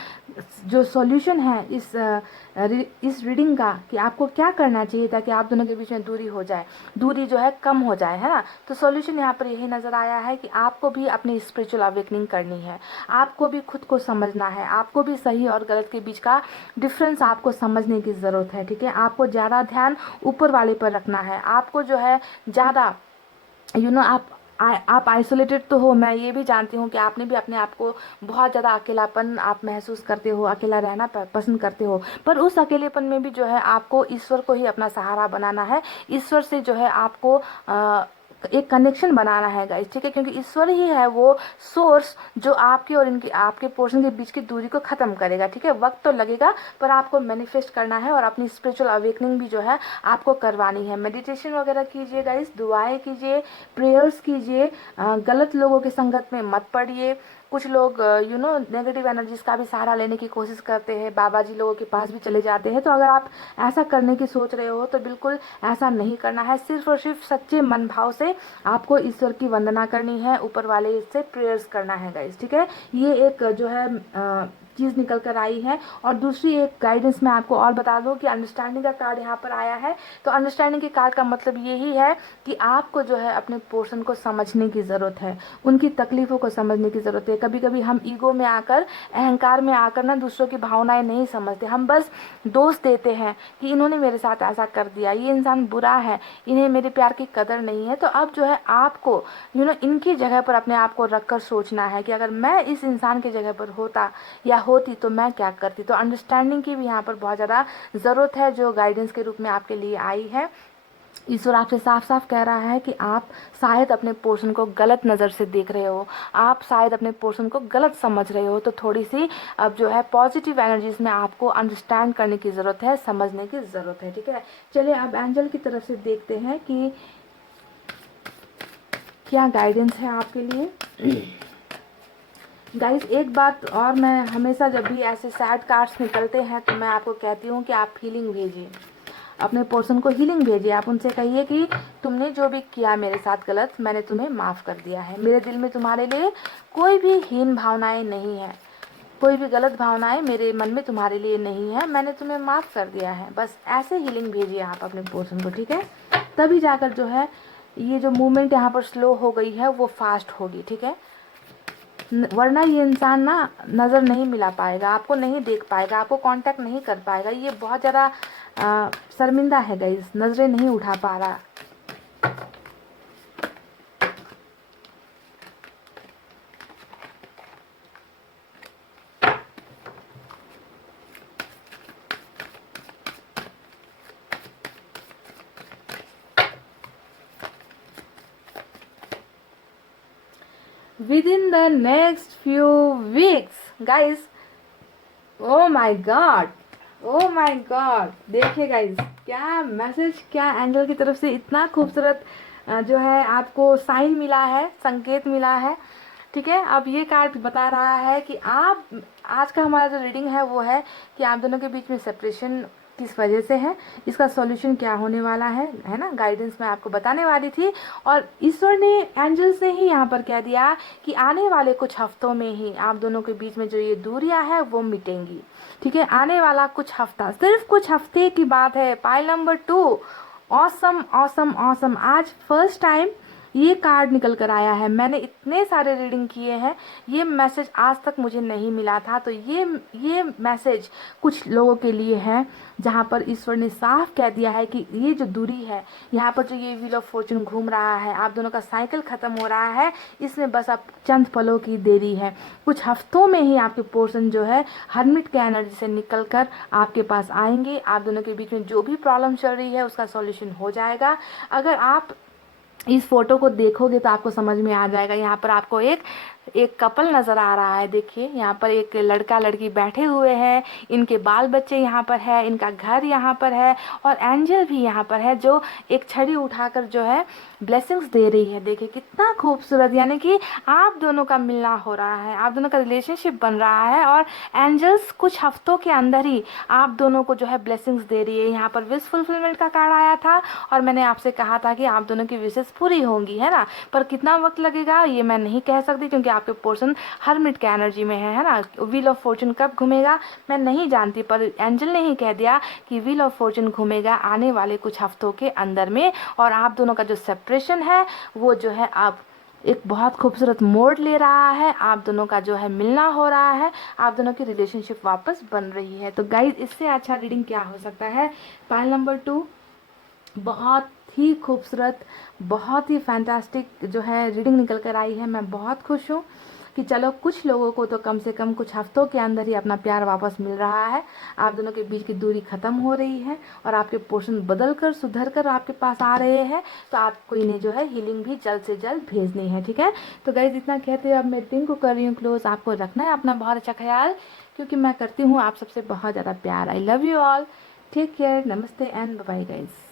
जो सॉल्यूशन है इस रीडिंग का, कि आपको क्या करना चाहिए ताकि आप दोनों के बीच में दूरी हो जाए, दूरी जो है कम हो जाए, है ना। तो सॉल्यूशन यहाँ पर यही नज़र आया है कि आपको भी अपनी स्पिरिचुअल अवेकनिंग करनी है, आपको भी खुद को समझना है, आपको भी सही और गलत के बीच का डिफरेंस आपको समझने की ज़रूरत है, ठीक है। आपको ज़्यादा ध्यान ऊपर वाले पर रखना है, आपको जो है ज़्यादा आप आइसोलेटेड तो हो, मैं ये भी जानती हूँ कि आपने भी अपने आप को बहुत ज़्यादा अकेलापन आप महसूस करते हो, अकेला रहना पसंद करते हो, पर उस अकेलेपन में भी जो है आपको ईश्वर को ही अपना सहारा बनाना है। ईश्वर से जो है आपको एक कनेक्शन बनाना है गाइस, ठीक है, क्योंकि ईश्वर ही है वो सोर्स जो आपके और आपके पोर्शन के बीच की दूरी को ख़त्म करेगा, ठीक है। वक्त तो लगेगा, पर आपको मैनिफेस्ट करना है, और अपनी स्पिरिचुअल अवेकनिंग भी जो है आपको करवानी है। मेडिटेशन वगैरह कीजिए गाइस, दुआएं कीजिए, प्रेयर्स कीजिए, गलत लोगों की संगत में मत पड़िए। कुछ लोग नेगेटिव एनर्जीज का भी सहारा लेने की कोशिश करते हैं, बाबा जी लोगों के पास भी चले जाते हैं। तो अगर आप ऐसा करने की सोच रहे हो तो बिल्कुल ऐसा नहीं करना है। सिर्फ और सिर्फ सच्चे मन भाव से आपको ईश्वर की वंदना करनी है, ऊपर वाले से प्रेयर्स करना है गाइस, ठीक है। ये एक जो है चीज़ निकल कर आई है। और दूसरी एक गाइडेंस मैं आपको और बता दूं कि अंडरस्टैंडिंग का कार्ड यहाँ पर आया है। तो अंडरस्टैंडिंग के कार्ड का मतलब यही है कि आपको जो है अपने पोर्शन को समझने की ज़रूरत है, उनकी तकलीफ़ों को समझने की ज़रूरत है। कभी कभी हम ईगो में आकर, अहंकार में आकर ना दूसरों की भावनाएं नहीं समझते, हम बस दोष देते हैं कि इन्होंने मेरे साथ ऐसा कर दिया, ये इंसान बुरा है, इन्हें मेरे प्यार की कदर नहीं है। तो अब जो है आपको इनकी जगह पर अपने आप को रखकर सोचना है कि अगर मैं इस इंसान की जगह पर होता या होती तो मैं क्या करती। तो अंडरस्टैंडिंग की भी यहाँ पर बहुत ज़्यादा ज़रूरत है, जो गाइडेंस के रूप में आपके लिए आई है। ईश्वर आपसे साफ साफ कह रहा है कि आप शायद अपने पोर्शन को गलत नज़र से देख रहे हो, आप शायद अपने पोर्शन को गलत समझ रहे हो। तो थोड़ी सी अब जो है पॉजिटिव एनर्जीज में आपको अंडरस्टैंड करने की ज़रूरत है, समझने की ज़रूरत है। ठीक है, चलिए अब एंजल की तरफ से देखते हैं कि क्या गाइडेंस है आपके लिए। गाइस एक बात और, मैं हमेशा जब भी ऐसे सैड कार्ड्स निकलते हैं तो मैं आपको कहती हूँ कि आप हीलिंग भेजिए, अपने पर्सन को हीलिंग भेजिए। आप उनसे कहिए कि तुमने जो भी किया मेरे साथ गलत, मैंने तुम्हें माफ़ कर दिया है, मेरे दिल में तुम्हारे लिए कोई भी हीन भावनाएं नहीं है, कोई भी गलत भावनाएं मेरे मन में तुम्हारे लिए नहीं है, मैंने तुम्हें माफ़ कर दिया है। बस ऐसे हीलिंग भेजिए आप अपने पर्सन को, ठीक है। तभी जाकर जो है ये जो मूवमेंट यहाँ पर स्लो हो गई है वो फास्ट होगी, ठीक है। वरना ये इंसान ना नज़र नहीं मिला पाएगा, आपको नहीं देख पाएगा, आपको कांटेक्ट नहीं कर पाएगा। ये बहुत ज़्यादा शर्मिंदा है गाइस, नज़रें नहीं उठा पा रहा। Within the next few weeks, guys, oh my god, oh my god, देखिए गाइज क्या मैसेज, क्या एंजल की तरफ से इतना खूबसूरत जो है आपको साइन मिला है, संकेत मिला है। ठीक है, अब ये कार्ड बता रहा है कि आप, आज का हमारा जो रीडिंग है वो है कि आप दोनों के बीच में सेपरेशन किस वजह से है, इसका सॉल्यूशन क्या होने वाला है ना। गाइडेंस मैं आपको बताने वाली थी और ईश्वर ने, एंजल्स ने ही यहाँ पर कह दिया कि आने वाले कुछ हफ्तों में ही आप दोनों के बीच में जो ये दूरियां है वो मिटेंगी। ठीक है, आने वाला कुछ हफ्ता, सिर्फ कुछ हफ्ते की बात है। Pile number 2, awesome awesome awesome. आज फर्स्ट टाइम ये कार्ड निकल कर आया है। मैंने इतने सारे रीडिंग किए हैं, ये मैसेज आज तक मुझे नहीं मिला था। तो ये मैसेज कुछ लोगों के लिए है जहाँ पर ईश्वर ने साफ कह दिया है कि ये जो दूरी है, यहाँ पर जो ये व्हील ऑफ फॉर्चून घूम रहा है, आप दोनों का साइकिल खत्म हो रहा है, इसमें बस अब चंद पलों की देरी है। कुछ हफ्तों में ही आपके पोर्शन जो है हर्मिट के एनर्जी से निकल कर आपके पास आएंगे। आप दोनों के बीच में जो भी प्रॉब्लम चल रही है उसका सॉल्यूशन हो जाएगा। अगर आप इस फोटो को देखोगे तो आपको समझ में आ जाएगा। यहाँ पर आपको एक कपल नज़र आ रहा है। देखिए यहाँ पर एक लड़का लड़की बैठे हुए हैं, इनके बाल बच्चे यहाँ पर है, इनका घर यहाँ पर है और एंजल भी यहाँ पर है जो एक छड़ी उठाकर जो है ब्लेसिंग्स दे रही है। देखिए कितना खूबसूरत, यानी कि आप दोनों का मिलना हो रहा है, आप दोनों का रिलेशनशिप बन रहा है और एंजल्स कुछ हफ्तों के अंदर ही आप दोनों को जो है ब्लेसिंग्स दे रही है। यहाँ पर विश फुलफिलमेंट का कार्ड आया था और मैंने आपसे कहा था कि आप दोनों की विशेष पूरी होंगी, है ना। पर कितना वक्त लगेगा ये मैं नहीं कह सकती, क्योंकि आपके पोर्शन हर्मिट के एनर्जी में है ना। व्हील ऑफ फॉर्चून कब घूमेगा मैं नहीं जानती, पर एंजल ने ही कह दिया कि व्हील ऑफ फॉर्चून घूमेगा आने वाले कुछ हफ्तों के अंदर में। और आप दोनों का जो सेपरेशन है वो जो है अब एक बहुत खूबसूरत मोड़ ले रहा है। आप दोनों का जो है मिलना हो रहा है, आप दोनों की रिलेशनशिप वापस बन रही है। तो गाइज इससे अच्छा रीडिंग क्या हो सकता है। पाइल नंबर 2 बहुत ही खूबसूरत, बहुत ही फैंटास्टिक जो है रीडिंग निकल कर आई है। मैं बहुत खुश हूँ कि चलो कुछ लोगों को तो कम से कम कुछ हफ्तों के अंदर ही अपना प्यार वापस मिल रहा है। आप दोनों के बीच की दूरी खत्म हो रही है और आपके पोर्शन बदल कर, सुधर कर आपके पास आ रहे हैं। तो आपको इन्हें जो है हीलिंग भी जल्द से जल्द भेजनी है। ठीक है, तो गाइस इतना कहते हुए अब मैं रीडिंग को कर रही हूँ क्लोज। आपको रखना है अपना बहुत अच्छा ख्याल, क्योंकि मैं करती हूँ आप सबसे बहुत ज़्यादा प्यार। I love you all, take care, नमस्ते एंड बाय बाय गाइस।